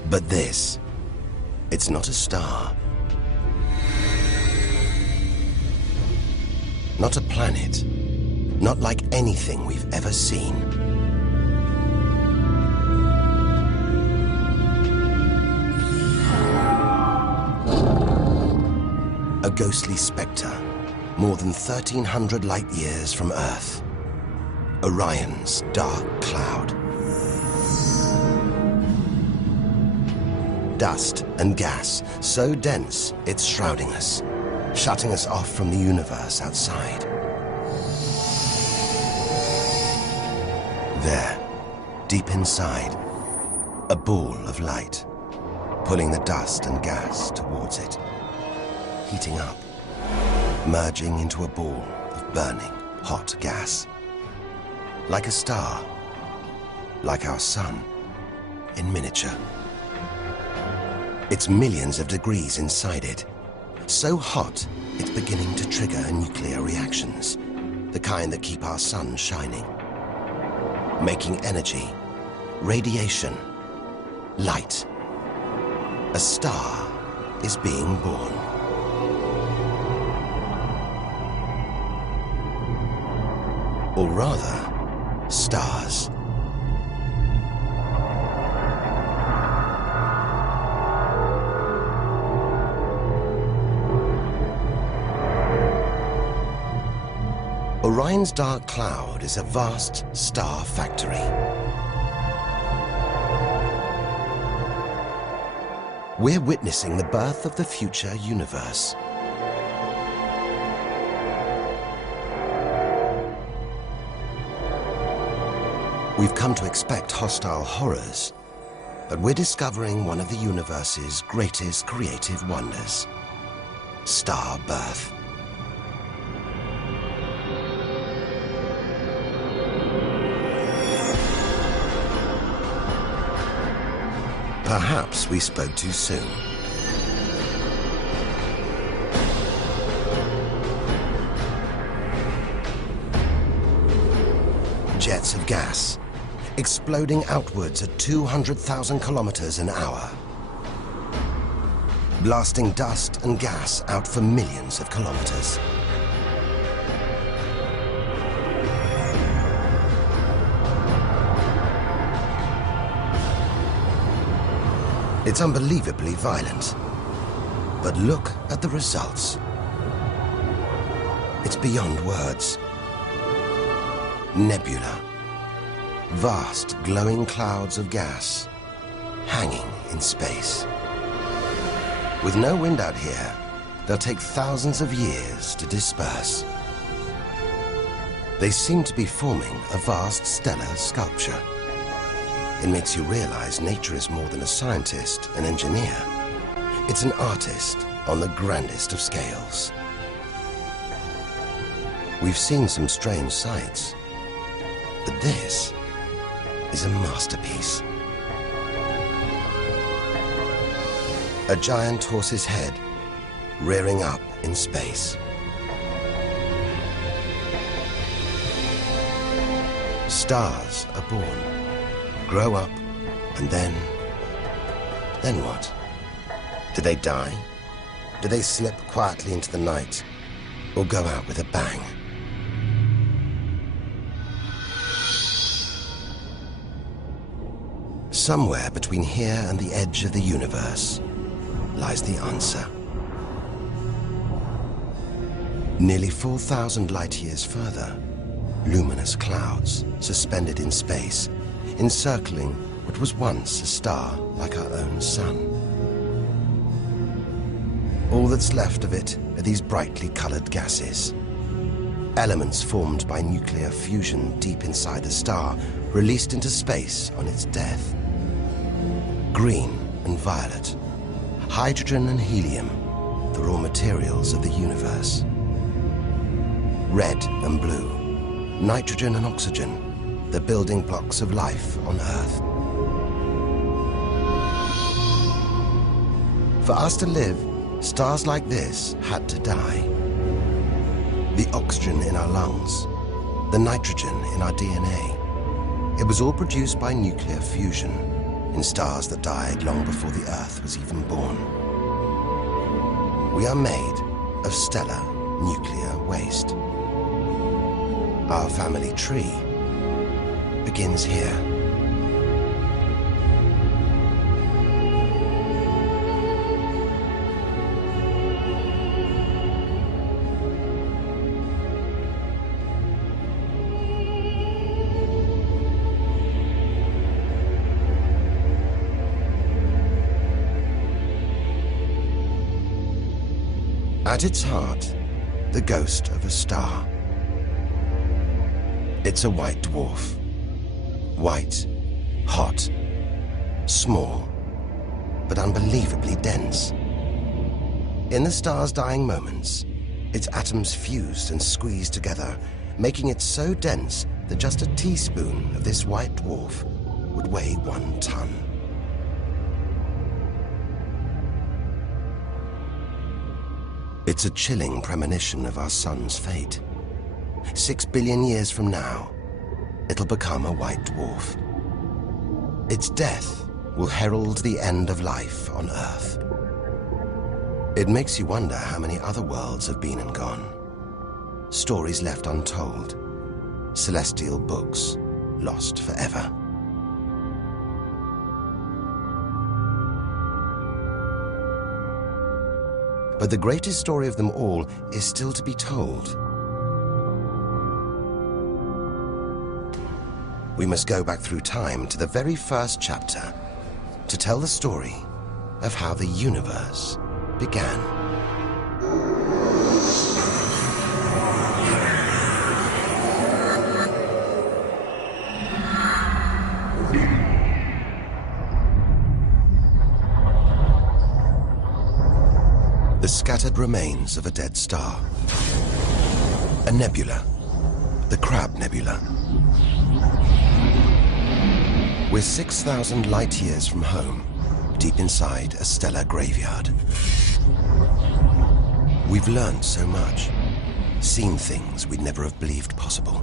But this, it's not a star. Not a planet. Not like anything we've ever seen. A ghostly spectre, more than 1,300 light years from Earth. Orion's dark cloud. Dust and gas, so dense it's shrouding us, shutting us off from the universe outside. There, deep inside, a ball of light, pulling the dust and gas towards it, heating up, merging into a ball of burning, hot gas. Like a star, like our sun, in miniature. It's millions of degrees inside it. So hot, it's beginning to trigger nuclear reactions, the kind that keep our sun shining. Making energy, radiation, light. A star is being born. Or rather, stars. Orion's dark cloud is a vast star factory. We're witnessing the birth of the future universe. We've come to expect hostile horrors, but we're discovering one of the universe's greatest creative wonders: star birth. Perhaps we spoke too soon. Jets of gas, exploding outwards at 200,000 kilometers an hour, blasting dust and gas out for millions of kilometers. It's unbelievably violent, but look at the results. It's beyond words. Nebula. Vast, glowing clouds of gas, hanging in space. With no wind out here, they'll take thousands of years to disperse. They seem to be forming a vast stellar sculpture. It makes you realize nature is more than a scientist, an engineer. It's an artist on the grandest of scales. We've seen some strange sights, but this is a masterpiece. A giant horse's head rearing up in space. Stars are born, grow up, and then what? Do they die? Do they slip quietly into the night, or go out with a bang? Somewhere between here and the edge of the universe lies the answer. Nearly 4,000 light-years further, luminous clouds suspended in space, encircling what was once a star like our own sun. All that's left of it are these brightly colored gases. Elements formed by nuclear fusion deep inside the star, released into space on its death. Green and violet, hydrogen and helium, the raw materials of the universe. Red and blue, nitrogen and oxygen, the building blocks of life on Earth. For us to live, stars like this had to die. The oxygen in our lungs, the nitrogen in our DNA, it was all produced by nuclear fusion in stars that died long before the Earth was even born. We are made of stellar nuclear waste. Our family tree begins here. At its heart, the ghost of a star. It's a white dwarf. White, hot, small, but unbelievably dense. In the star's dying moments, its atoms fused and squeezed together, making it so dense that just a teaspoon of this white dwarf would weigh 1 ton. It's a chilling premonition of our sun's fate. 6 billion years from now, it'll become a white dwarf. Its death will herald the end of life on Earth. It makes you wonder how many other worlds have been and gone. Stories left untold. Celestial books lost forever. But the greatest story of them all is still to be told. we must go back through time to the very first chapter to tell the story of how the universe began. The scattered remains of a dead star. A nebula, the Crab Nebula. We're 6,000 light years from home, deep inside a stellar graveyard. We've learned so much, seen things we'd never have believed possible.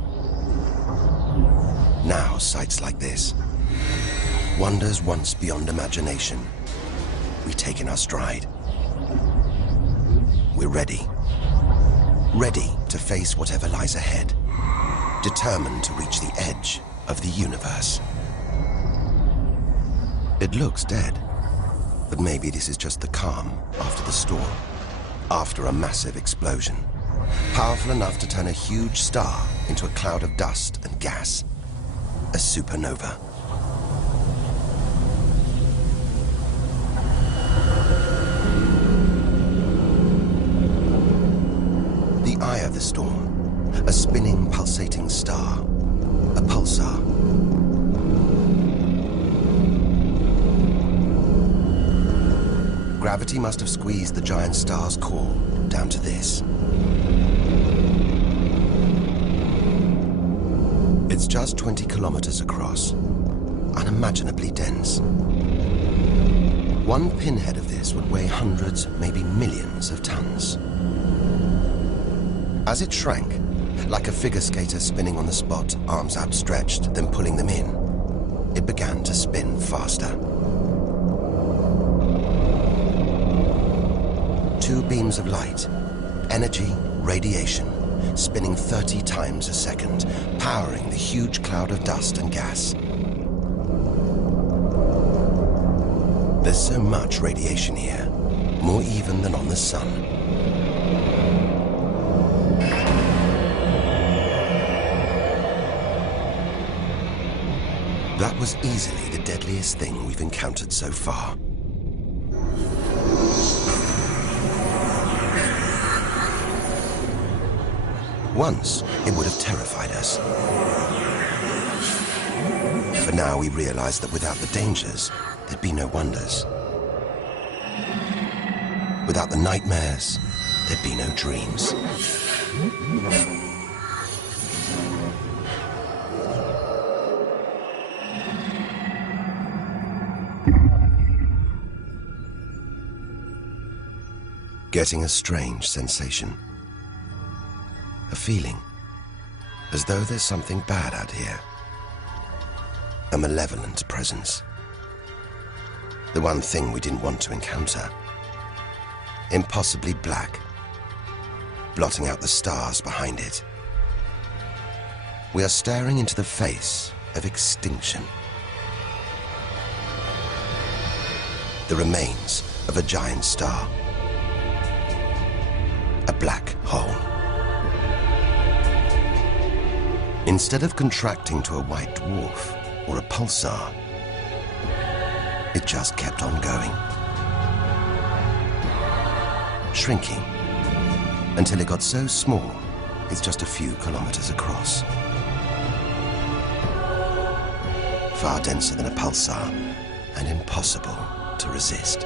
Now, sights like this, wonders once beyond imagination, we take in our stride. We're ready. Ready to face whatever lies ahead. Determined to reach the edge of the universe. It looks dead, but maybe this is just the calm after the storm. After a massive explosion. Powerful enough to turn a huge star into a cloud of dust and gas. A supernova. Eye of the storm, a spinning, pulsating star, a pulsar. Gravity must have squeezed the giant star's core down to this. It's just 20 kilometers across, unimaginably dense. One pinhead of this would weigh hundreds, maybe millions of tons. As it shrank, like a figure skater spinning on the spot, arms outstretched, then pulling them in, it began to spin faster. Two beams of light, energy, radiation, spinning 30 times a second, powering the huge cloud of dust and gas. There's so much radiation here, more even than on the sun. That was easily the deadliest thing we've encountered so far. Once, it would have terrified us. For now, we realize that without the dangers, there'd be no wonders. Without the nightmares, there'd be no dreams. Getting a strange sensation. A feeling, as though there's something bad out here. A malevolent presence. The one thing we didn't want to encounter. Impossibly black, blotting out the stars behind it. We are staring into the face of extinction. The remains of a giant star. A black hole. Instead of contracting to a white dwarf or a pulsar, it just kept on going. Shrinking until it got so small, it's just a few kilometers across. Far denser than a pulsar and impossible to resist.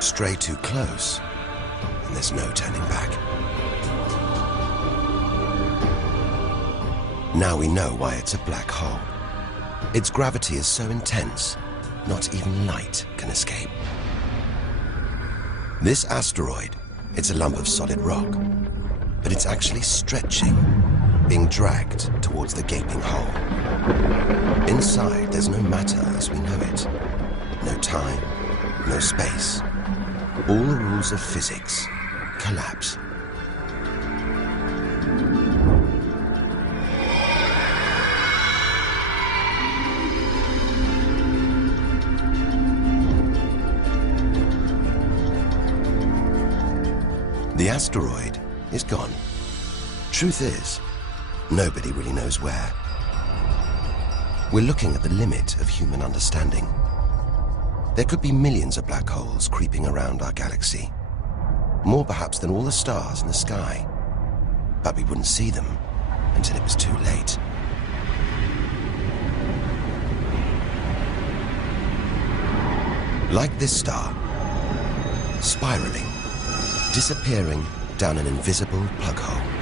Stray too close, and there's no turning back. Now we know why it's a black hole. Its gravity is so intense, not even light can escape. This asteroid, it's a lump of solid rock, but it's actually stretching, being dragged towards the gaping hole. Inside, there's no matter as we know it. No time, no space. All the rules of physics collapse. asteroid is gone. Truth is, nobody really knows where. We're looking at the limit of human understanding. There could be millions of black holes creeping around our galaxy. More perhaps than all the stars in the sky. But we wouldn't see them until it was too late. Like this star, spiraling, disappearing down an invisible plug hole.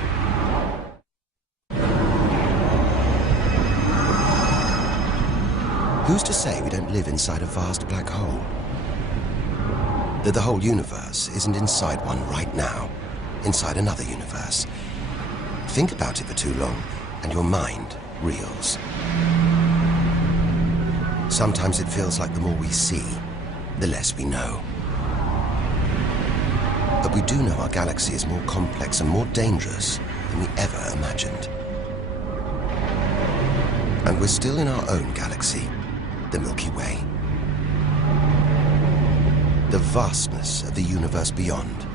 Who's to say we don't live inside a vast black hole? That the whole universe isn't inside one right now, inside another universe. Think about it for too long, and your mind reels. Sometimes it feels like the more we see, the less we know. But we do know our galaxy is more complex and more dangerous than we ever imagined. And we're still in our own galaxy, the Milky Way. The vastness of the universe beyond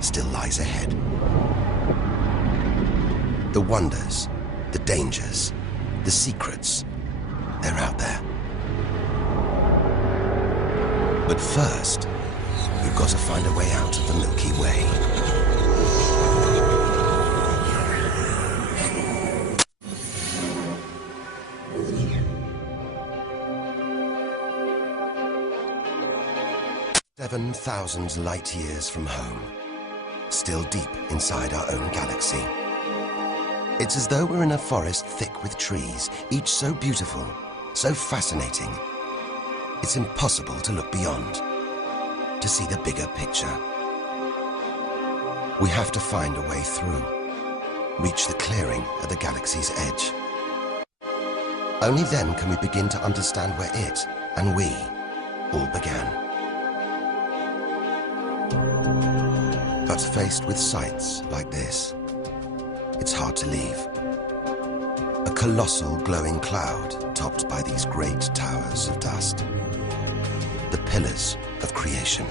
still lies ahead. The wonders, the dangers, the secrets, they're out there. But first, we've got to find a way out of the Milky Way. Seven 7,000 light years from home, still deep inside our own galaxy. It's as though we're in a forest thick with trees, each so beautiful, so fascinating. It's impossible to look beyond, to see the bigger picture. We have to find a way through, reach the clearing at the galaxy's edge. Only then can we begin to understand where it and we all began. But faced with sights like this, it's hard to leave. A colossal glowing cloud topped by these great towers of dust. The pillars of creation.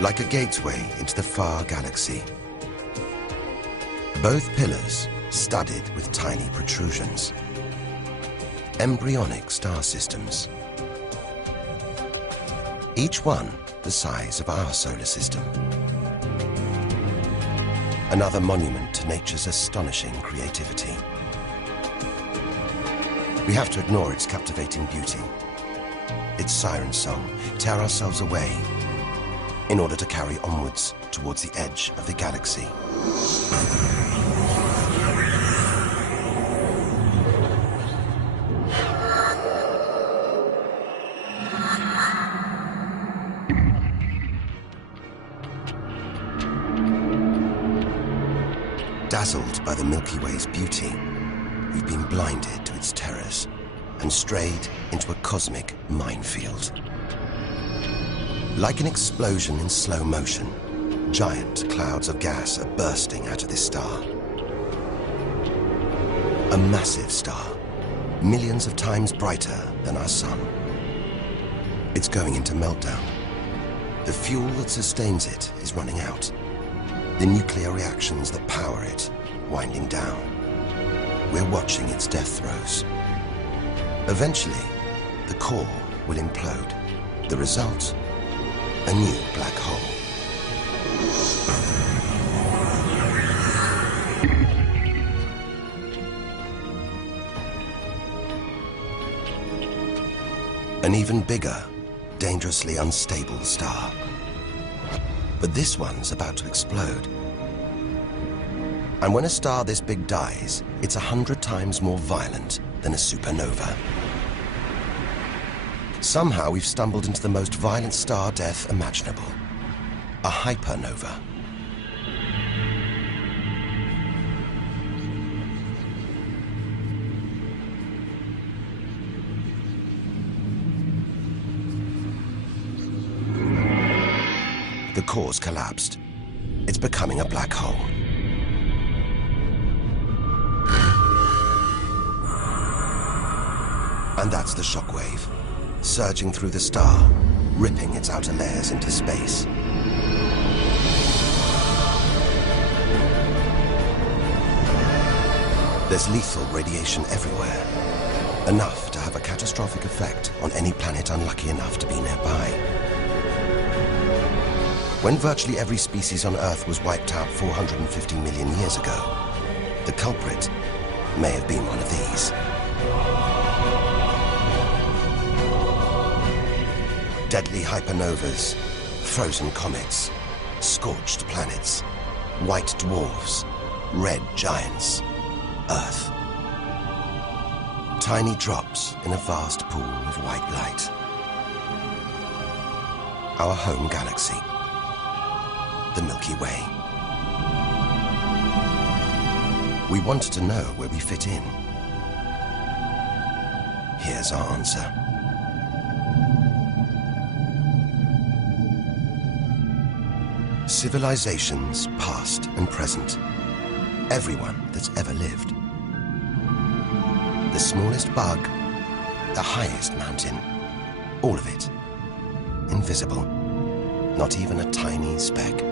Like a gateway into the far galaxy. Both pillars studded with tiny protrusions. Embryonic star systems. Each one the size of our solar system. Another monument to nature's astonishing creativity. We have to ignore its captivating beauty, its siren song, tear ourselves away in order to carry onwards towards the edge of the galaxy. Dazzled by the Milky Way's beauty, we've been blinded to its terrors and strayed into a cosmic minefield. Like an explosion in slow motion, giant clouds of gas are bursting out of this star. A massive star, millions of times brighter than our sun. It's going into meltdown. The fuel that sustains it is running out. The nuclear reactions that power it winding down. We're watching its death throes. Eventually, the core will implode. The result, a new black hole. An even bigger, dangerously unstable star. But this one's about to explode. And when a star this big dies, it's 100 times more violent than a supernova. Somehow we've stumbled into the most violent star death imaginable. A hypernova. The core's collapsed. It's becoming a black hole. And that's the shockwave, surging through the star, ripping its outer layers into space. There's lethal radiation everywhere, enough to have a catastrophic effect on any planet unlucky enough to be nearby. When virtually every species on Earth was wiped out 450 million years ago, the culprit may have been one of these. Deadly hypernovas, frozen comets, scorched planets, white dwarfs, red giants, Earth. Tiny drops in a vast pool of white light. Our home galaxy, the Milky Way. We wanted to know where we fit in. Here's our answer. Civilizations, past and present. Everyone that's ever lived. The smallest bug, the highest mountain. All of it. Invisible. Not even a tiny speck.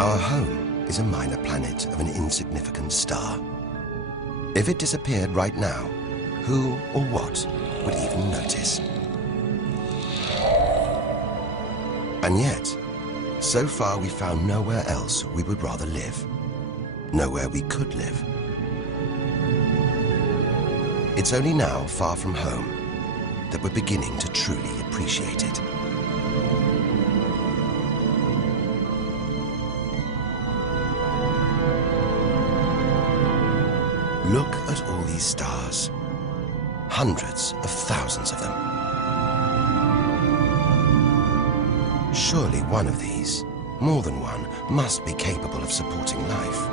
Our home is a minor planet of an insignificant star. If it disappeared right now, who or what would even notice? And yet, so far we found nowhere else we would rather live. Nowhere we could live. It's only now, far from home, that we're beginning to truly appreciate it. Look at all these stars. Hundreds of thousands of them. Surely one of these, more than one, must be capable of supporting life.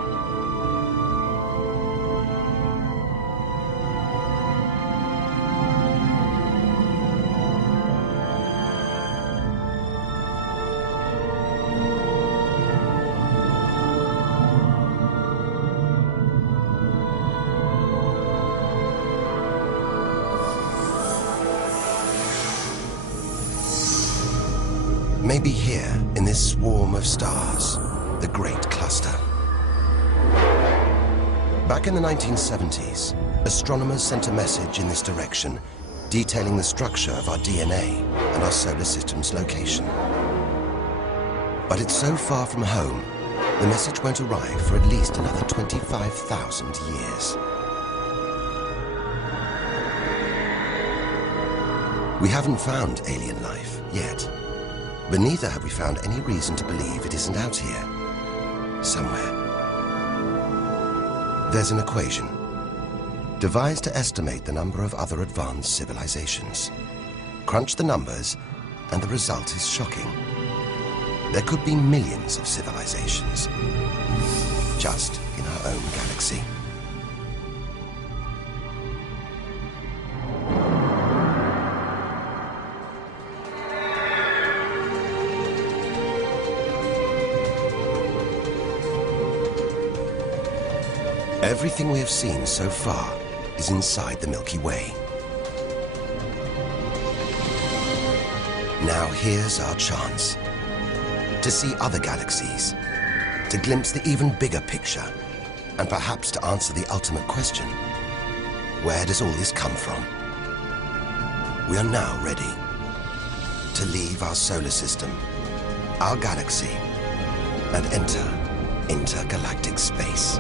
Maybe here, in this swarm of stars, the Great Cluster. Back in the 1970s, astronomers sent a message in this direction, detailing the structure of our DNA and our solar system's location. But it's so far from home, the message won't arrive for at least another 25,000 years. We haven't found alien life yet. But neither have we found any reason to believe it isn't out here, somewhere. There's an equation, devised to estimate the number of other advanced civilizations. Crunch the numbers, and the result is shocking. There could be millions of civilizations, just in our own galaxy. Everything we have seen so far is inside the Milky Way. Now here's our chance to see other galaxies, to glimpse the even bigger picture, and perhaps to answer the ultimate question: where does all this come from? We are now ready to leave our solar system, our galaxy, and enter intergalactic space.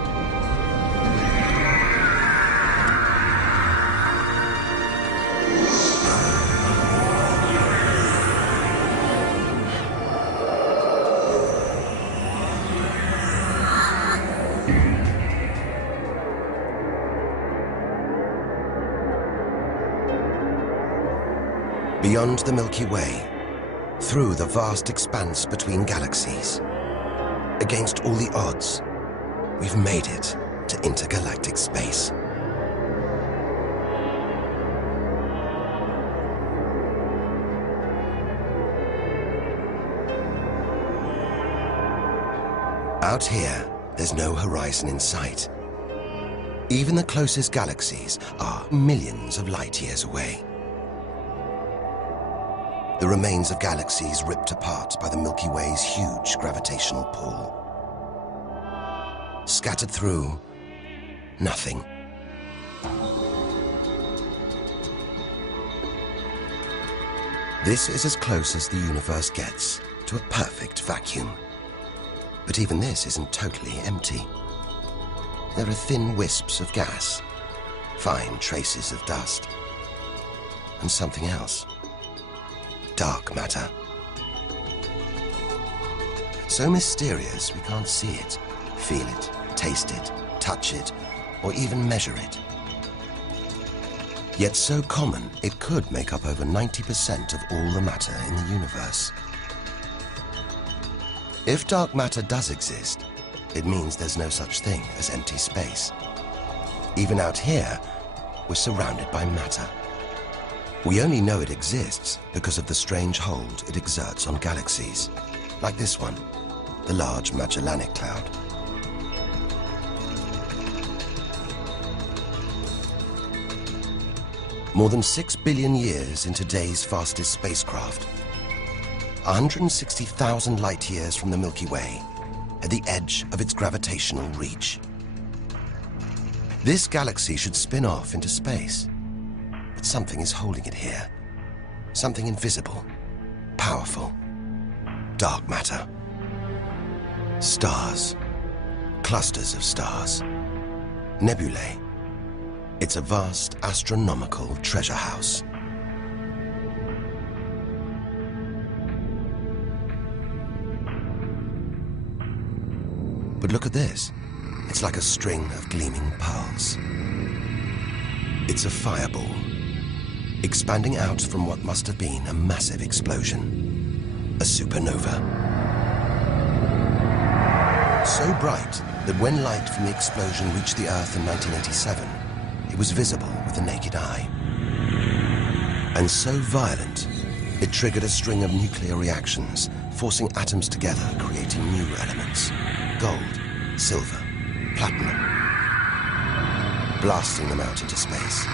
Beyond the Milky Way, through the vast expanse between galaxies, against all the odds, we've made it to intergalactic space. Out here, there's no horizon in sight. Even the closest galaxies are millions of light years away. the remains of galaxies ripped apart by the Milky Way's huge gravitational pull. Scattered through, nothing. This is as close as the universe gets to a perfect vacuum. But even this isn't totally empty. There are thin wisps of gas, fine traces of dust, and something else. Dark matter. So mysterious we can't see it, feel it, taste it, touch it, or even measure it. Yet so common, it could make up over 90% of all the matter in the universe. If dark matter does exist, it means there's no such thing as empty space. Even out here, we're surrounded by matter. We only know it exists because of the strange hold it exerts on galaxies, like this one, the Large Magellanic Cloud. More than 6 billion years in today's fastest spacecraft, 160,000 light-years from the Milky Way, at the edge of its gravitational reach. This galaxy should spin off into space, but something is holding it here. Something invisible, powerful, dark matter. Stars, clusters of stars, nebulae. It's a vast astronomical treasure house. But look at this. It's like a string of gleaming pearls. It's a fireball, expanding out from what must have been a massive explosion, a supernova. So bright that when light from the explosion reached the Earth in 1987, it was visible with the naked eye. And so violent, it triggered a string of nuclear reactions, forcing atoms together, creating new elements. Gold, silver, platinum, blasting them out into space.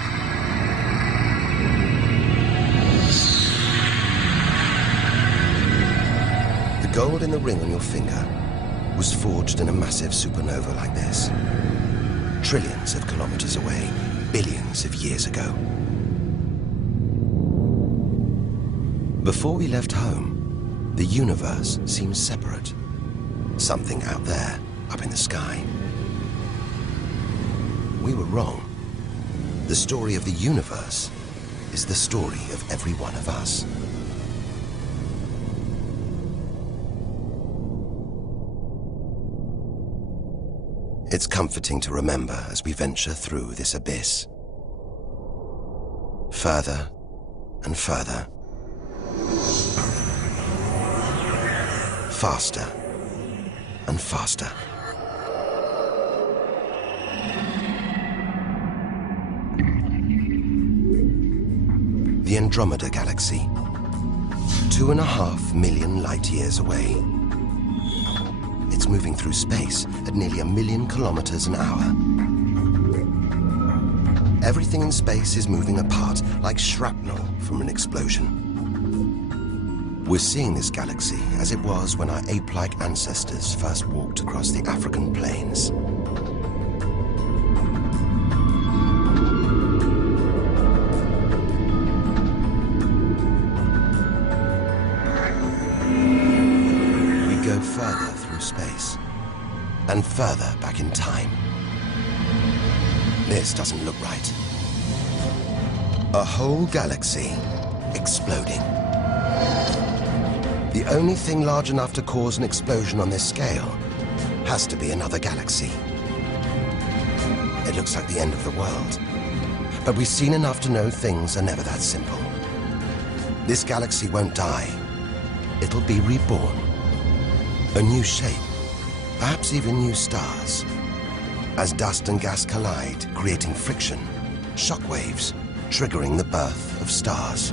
The gold in the ring on your finger was forged in a massive supernova like this. Trillions of kilometers away, billions of years ago. Before we left home, the universe seemed separate. Something out there, up in the sky. We were wrong. The story of the universe is the story of every one of us. It's comforting to remember as we venture through this abyss. Further and further. Faster and faster. The Andromeda Galaxy, 2.5 million light-years away. It's moving through space at nearly 1 million kilometers an hour. Everything in space is moving apart like shrapnel from an explosion. We're seeing this galaxy as it was when our ape-like ancestors first walked across the African plains. We go further through space, and further back in time. This doesn't look right. A whole galaxy exploding. The only thing large enough to cause an explosion on this scale has to be another galaxy. It looks like the end of the world. But we've seen enough to know things are never that simple. This galaxy won't die. It'll be reborn. A new shape, perhaps even new stars. As dust and gas collide, creating friction, shockwaves, triggering the birth of stars.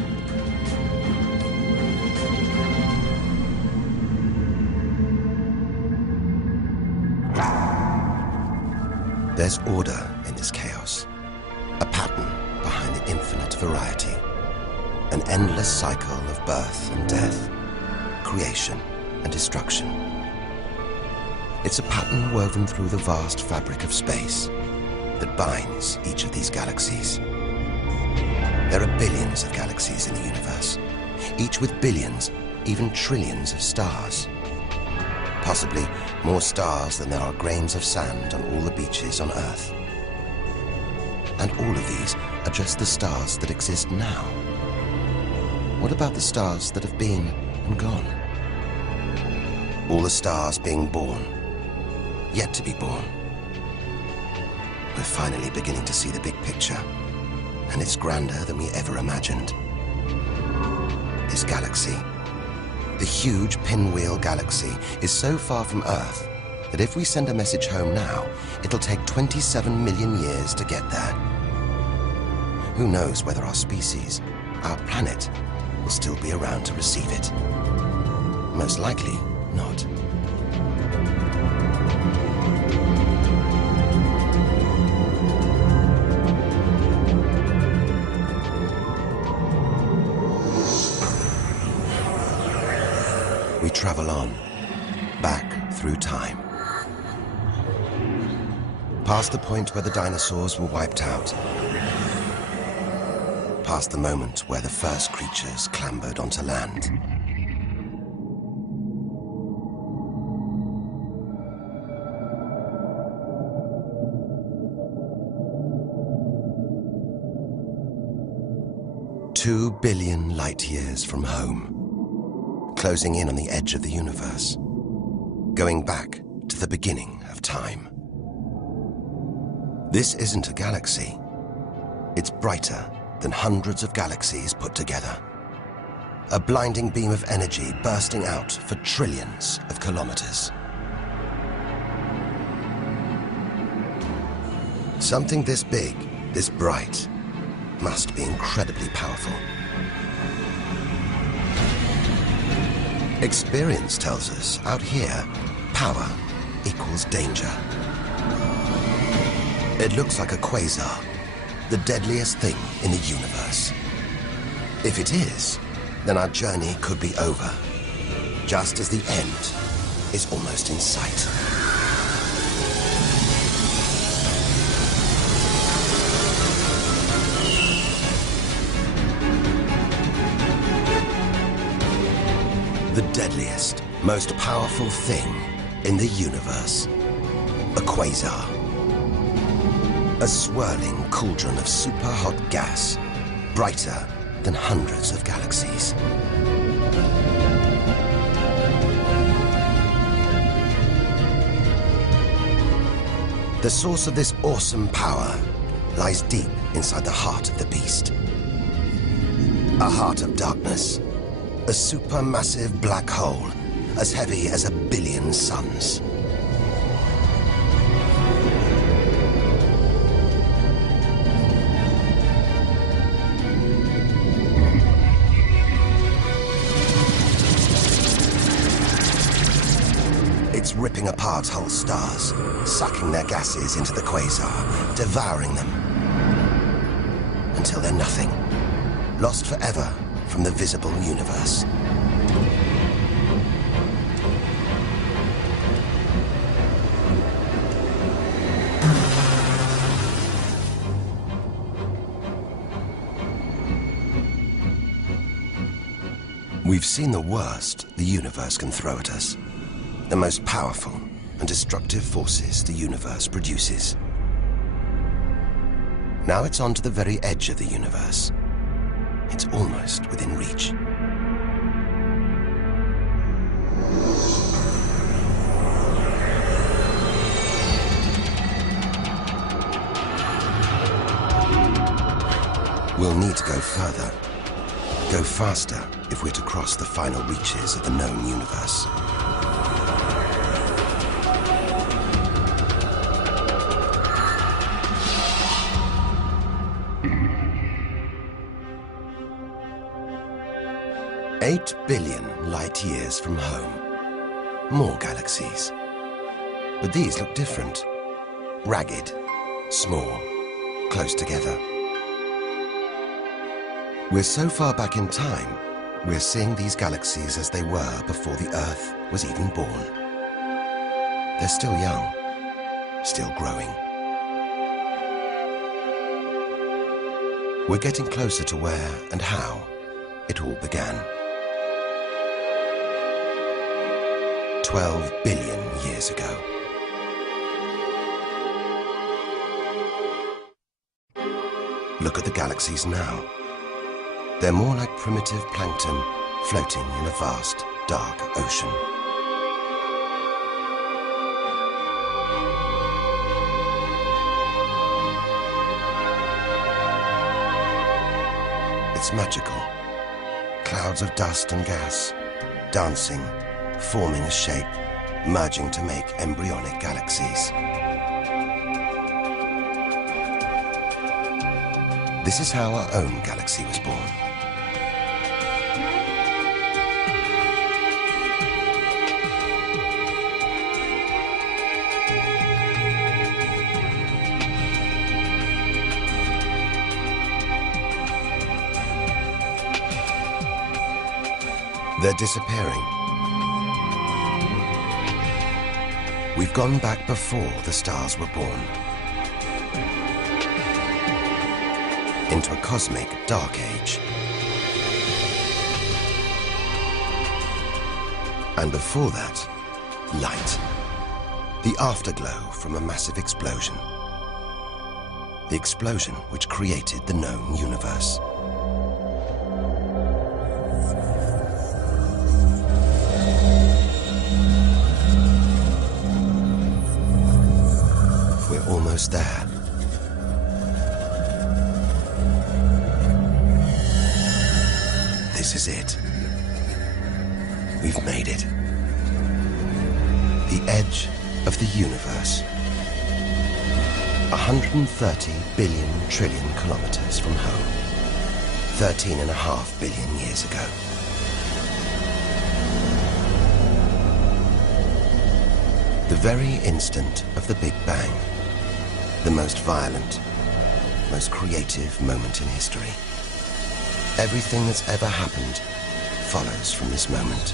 There's order in this chaos, a pattern behind the infinite variety. An endless cycle of birth and death, creation and destruction. It's a pattern woven through the vast fabric of space that binds each of these galaxies. There are billions of galaxies in the universe, each with billions, even trillions of stars. Possibly more stars than there are grains of sand on all the beaches on Earth. And all of these are just the stars that exist now. What about the stars that have been and gone? All the stars being born, yet to be born. We're finally beginning to see the big picture, and it's grander than we ever imagined. This galaxy, the huge Pinwheel Galaxy, is so far from Earth that if we send a message home now, it'll take 27 million years to get there. Who knows whether our species, our planet, will still be around to receive it? Most likely not. We travel on, back through time. Past the point where the dinosaurs were wiped out. Past the moment where the first creatures clambered onto land. "2 billion light years from home. Closing in on the edge of the universe, going back to the beginning of time. This isn't a galaxy. It's brighter than hundreds of galaxies put together. A blinding beam of energy bursting out for trillions of kilometers. Something this big, this bright, must be incredibly powerful. Experience tells us, out here, power equals danger. It looks like a quasar, the deadliest thing in the universe. If it is, then our journey could be over, just as the end is almost in sight. The deadliest, most powerful thing in the universe. A quasar. A swirling cauldron of super-hot gas, brighter than hundreds of galaxies. The source of this awesome power lies deep inside the heart of the beast. A heart of darkness. A supermassive black hole, as heavy as 1 billion suns. It's ripping apart whole stars, sucking their gases into the quasar, devouring them, until they're nothing, lost forever from the visible universe. We've seen the worst the universe can throw at us, the most powerful and destructive forces the universe produces. Now it's on to the very edge of the universe. It's almost within reach. We'll need to go further, go faster if we're to cross the final reaches of the known universe. "8 billion light years from home. More galaxies. But these look different. Ragged, small, close together. We're so far back in time, we're seeing these galaxies as they were before the Earth was even born. They're still young, still growing. We're getting closer to where and how it all began. 12 billion years ago. Look at the galaxies now. They're more like primitive plankton floating in a vast, dark ocean. It's magical. Clouds of dust and gas, dancing, forming a shape, merging to make embryonic galaxies. This is how our own galaxy was born. They're disappearing. We've gone back before the stars were born. Into a cosmic dark age. And before that, light. The afterglow from a massive explosion. The explosion which created the known universe. We're almost there. This is it. We've made it. The edge of the universe. 130 billion trillion kilometers from home. 13.5 billion years ago. The very instant of the Big Bang. The most violent, most creative moment in history. Everything that's ever happened follows from this moment.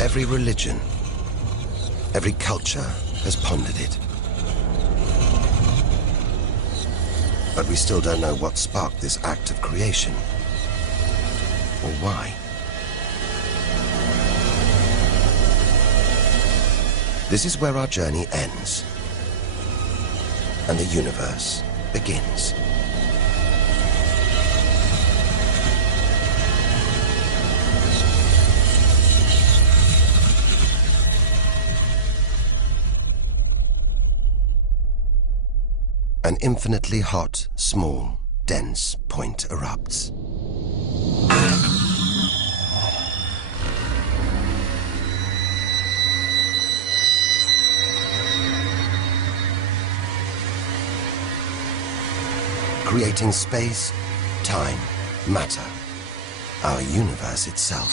Every religion, every culture has pondered it. But we still don't know what sparked this act of creation, or why. This is where our journey ends, and the universe begins. An infinitely hot, small, dense point erupts. Creating space, time, matter, our universe itself.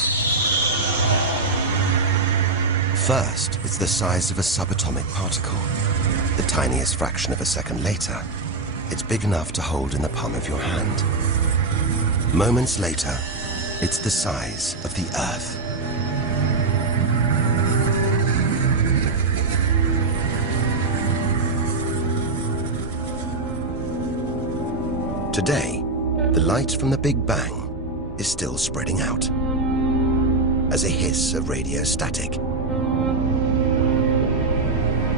First, it's the size of a subatomic particle. The tiniest fraction of a second later, it's big enough to hold in the palm of your hand. Moments later, it's the size of the Earth. Today, the light from the Big Bang is still spreading out as a hiss of radio static.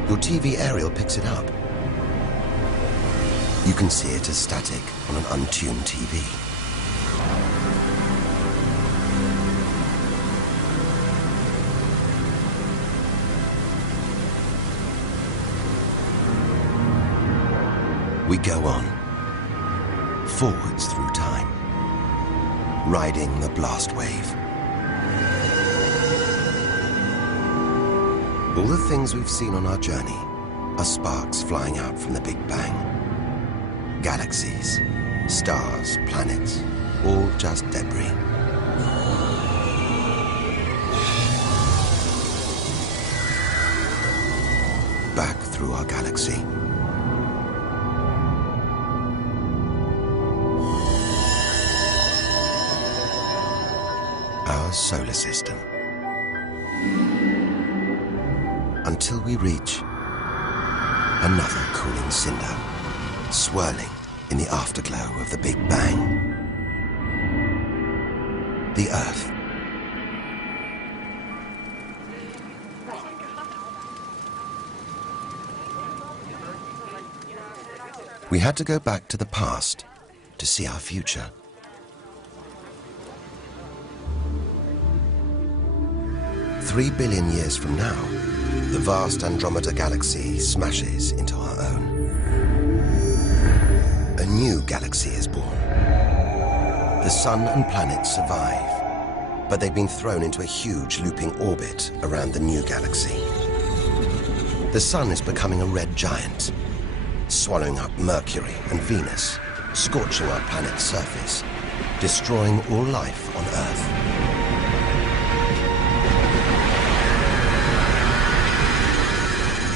Your TV aerial picks it up. You can see it as static on an untuned TV. We go on, forwards through time, riding the blast wave. All the things we've seen on our journey are sparks flying out from the Big Bang. Galaxies, stars, planets, all just debris. back through our galaxy. Our solar system. Until we reach another cooling cinder, swirling in the afterglow of the Big Bang. The Earth. We had to go back to the past to see our future. Three billion years from now, the vast Andromeda galaxy smashes into our own. A new galaxy is born. The sun and planets survive, but they've been thrown into a huge looping orbit around the new galaxy. The sun is becoming a red giant, swallowing up Mercury and Venus, scorching our planet's surface, destroying all life on Earth.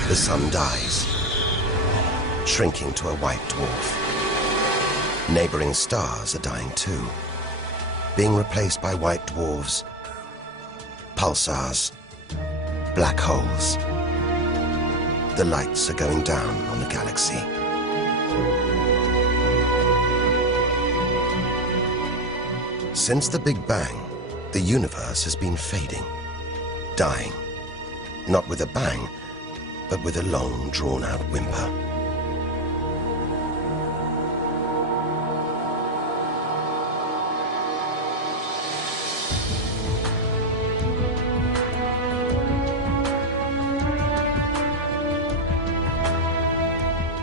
The sun dies, shrinking to a white dwarf. Neighboring stars are dying too, being replaced by white dwarfs, pulsars, black holes. The lights are going down on the galaxy. Since the Big Bang, the universe has been fading, dying, not with a bang, but with a long, drawn-out whimper.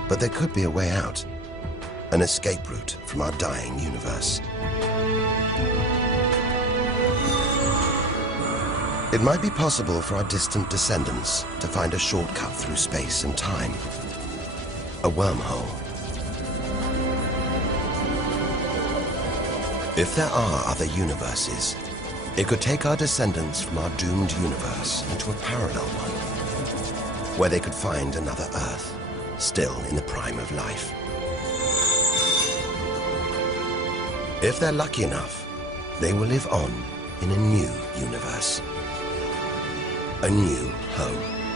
But there could be a way out, an escape route from our dying universe. It might be possible for our distant descendants to find a shortcut through space and time, a wormhole. If there are other universes, it could take our descendants from our doomed universe into a parallel one, where they could find another Earth, still in the prime of life. If they're lucky enough, they will live on in a new universe, a new home.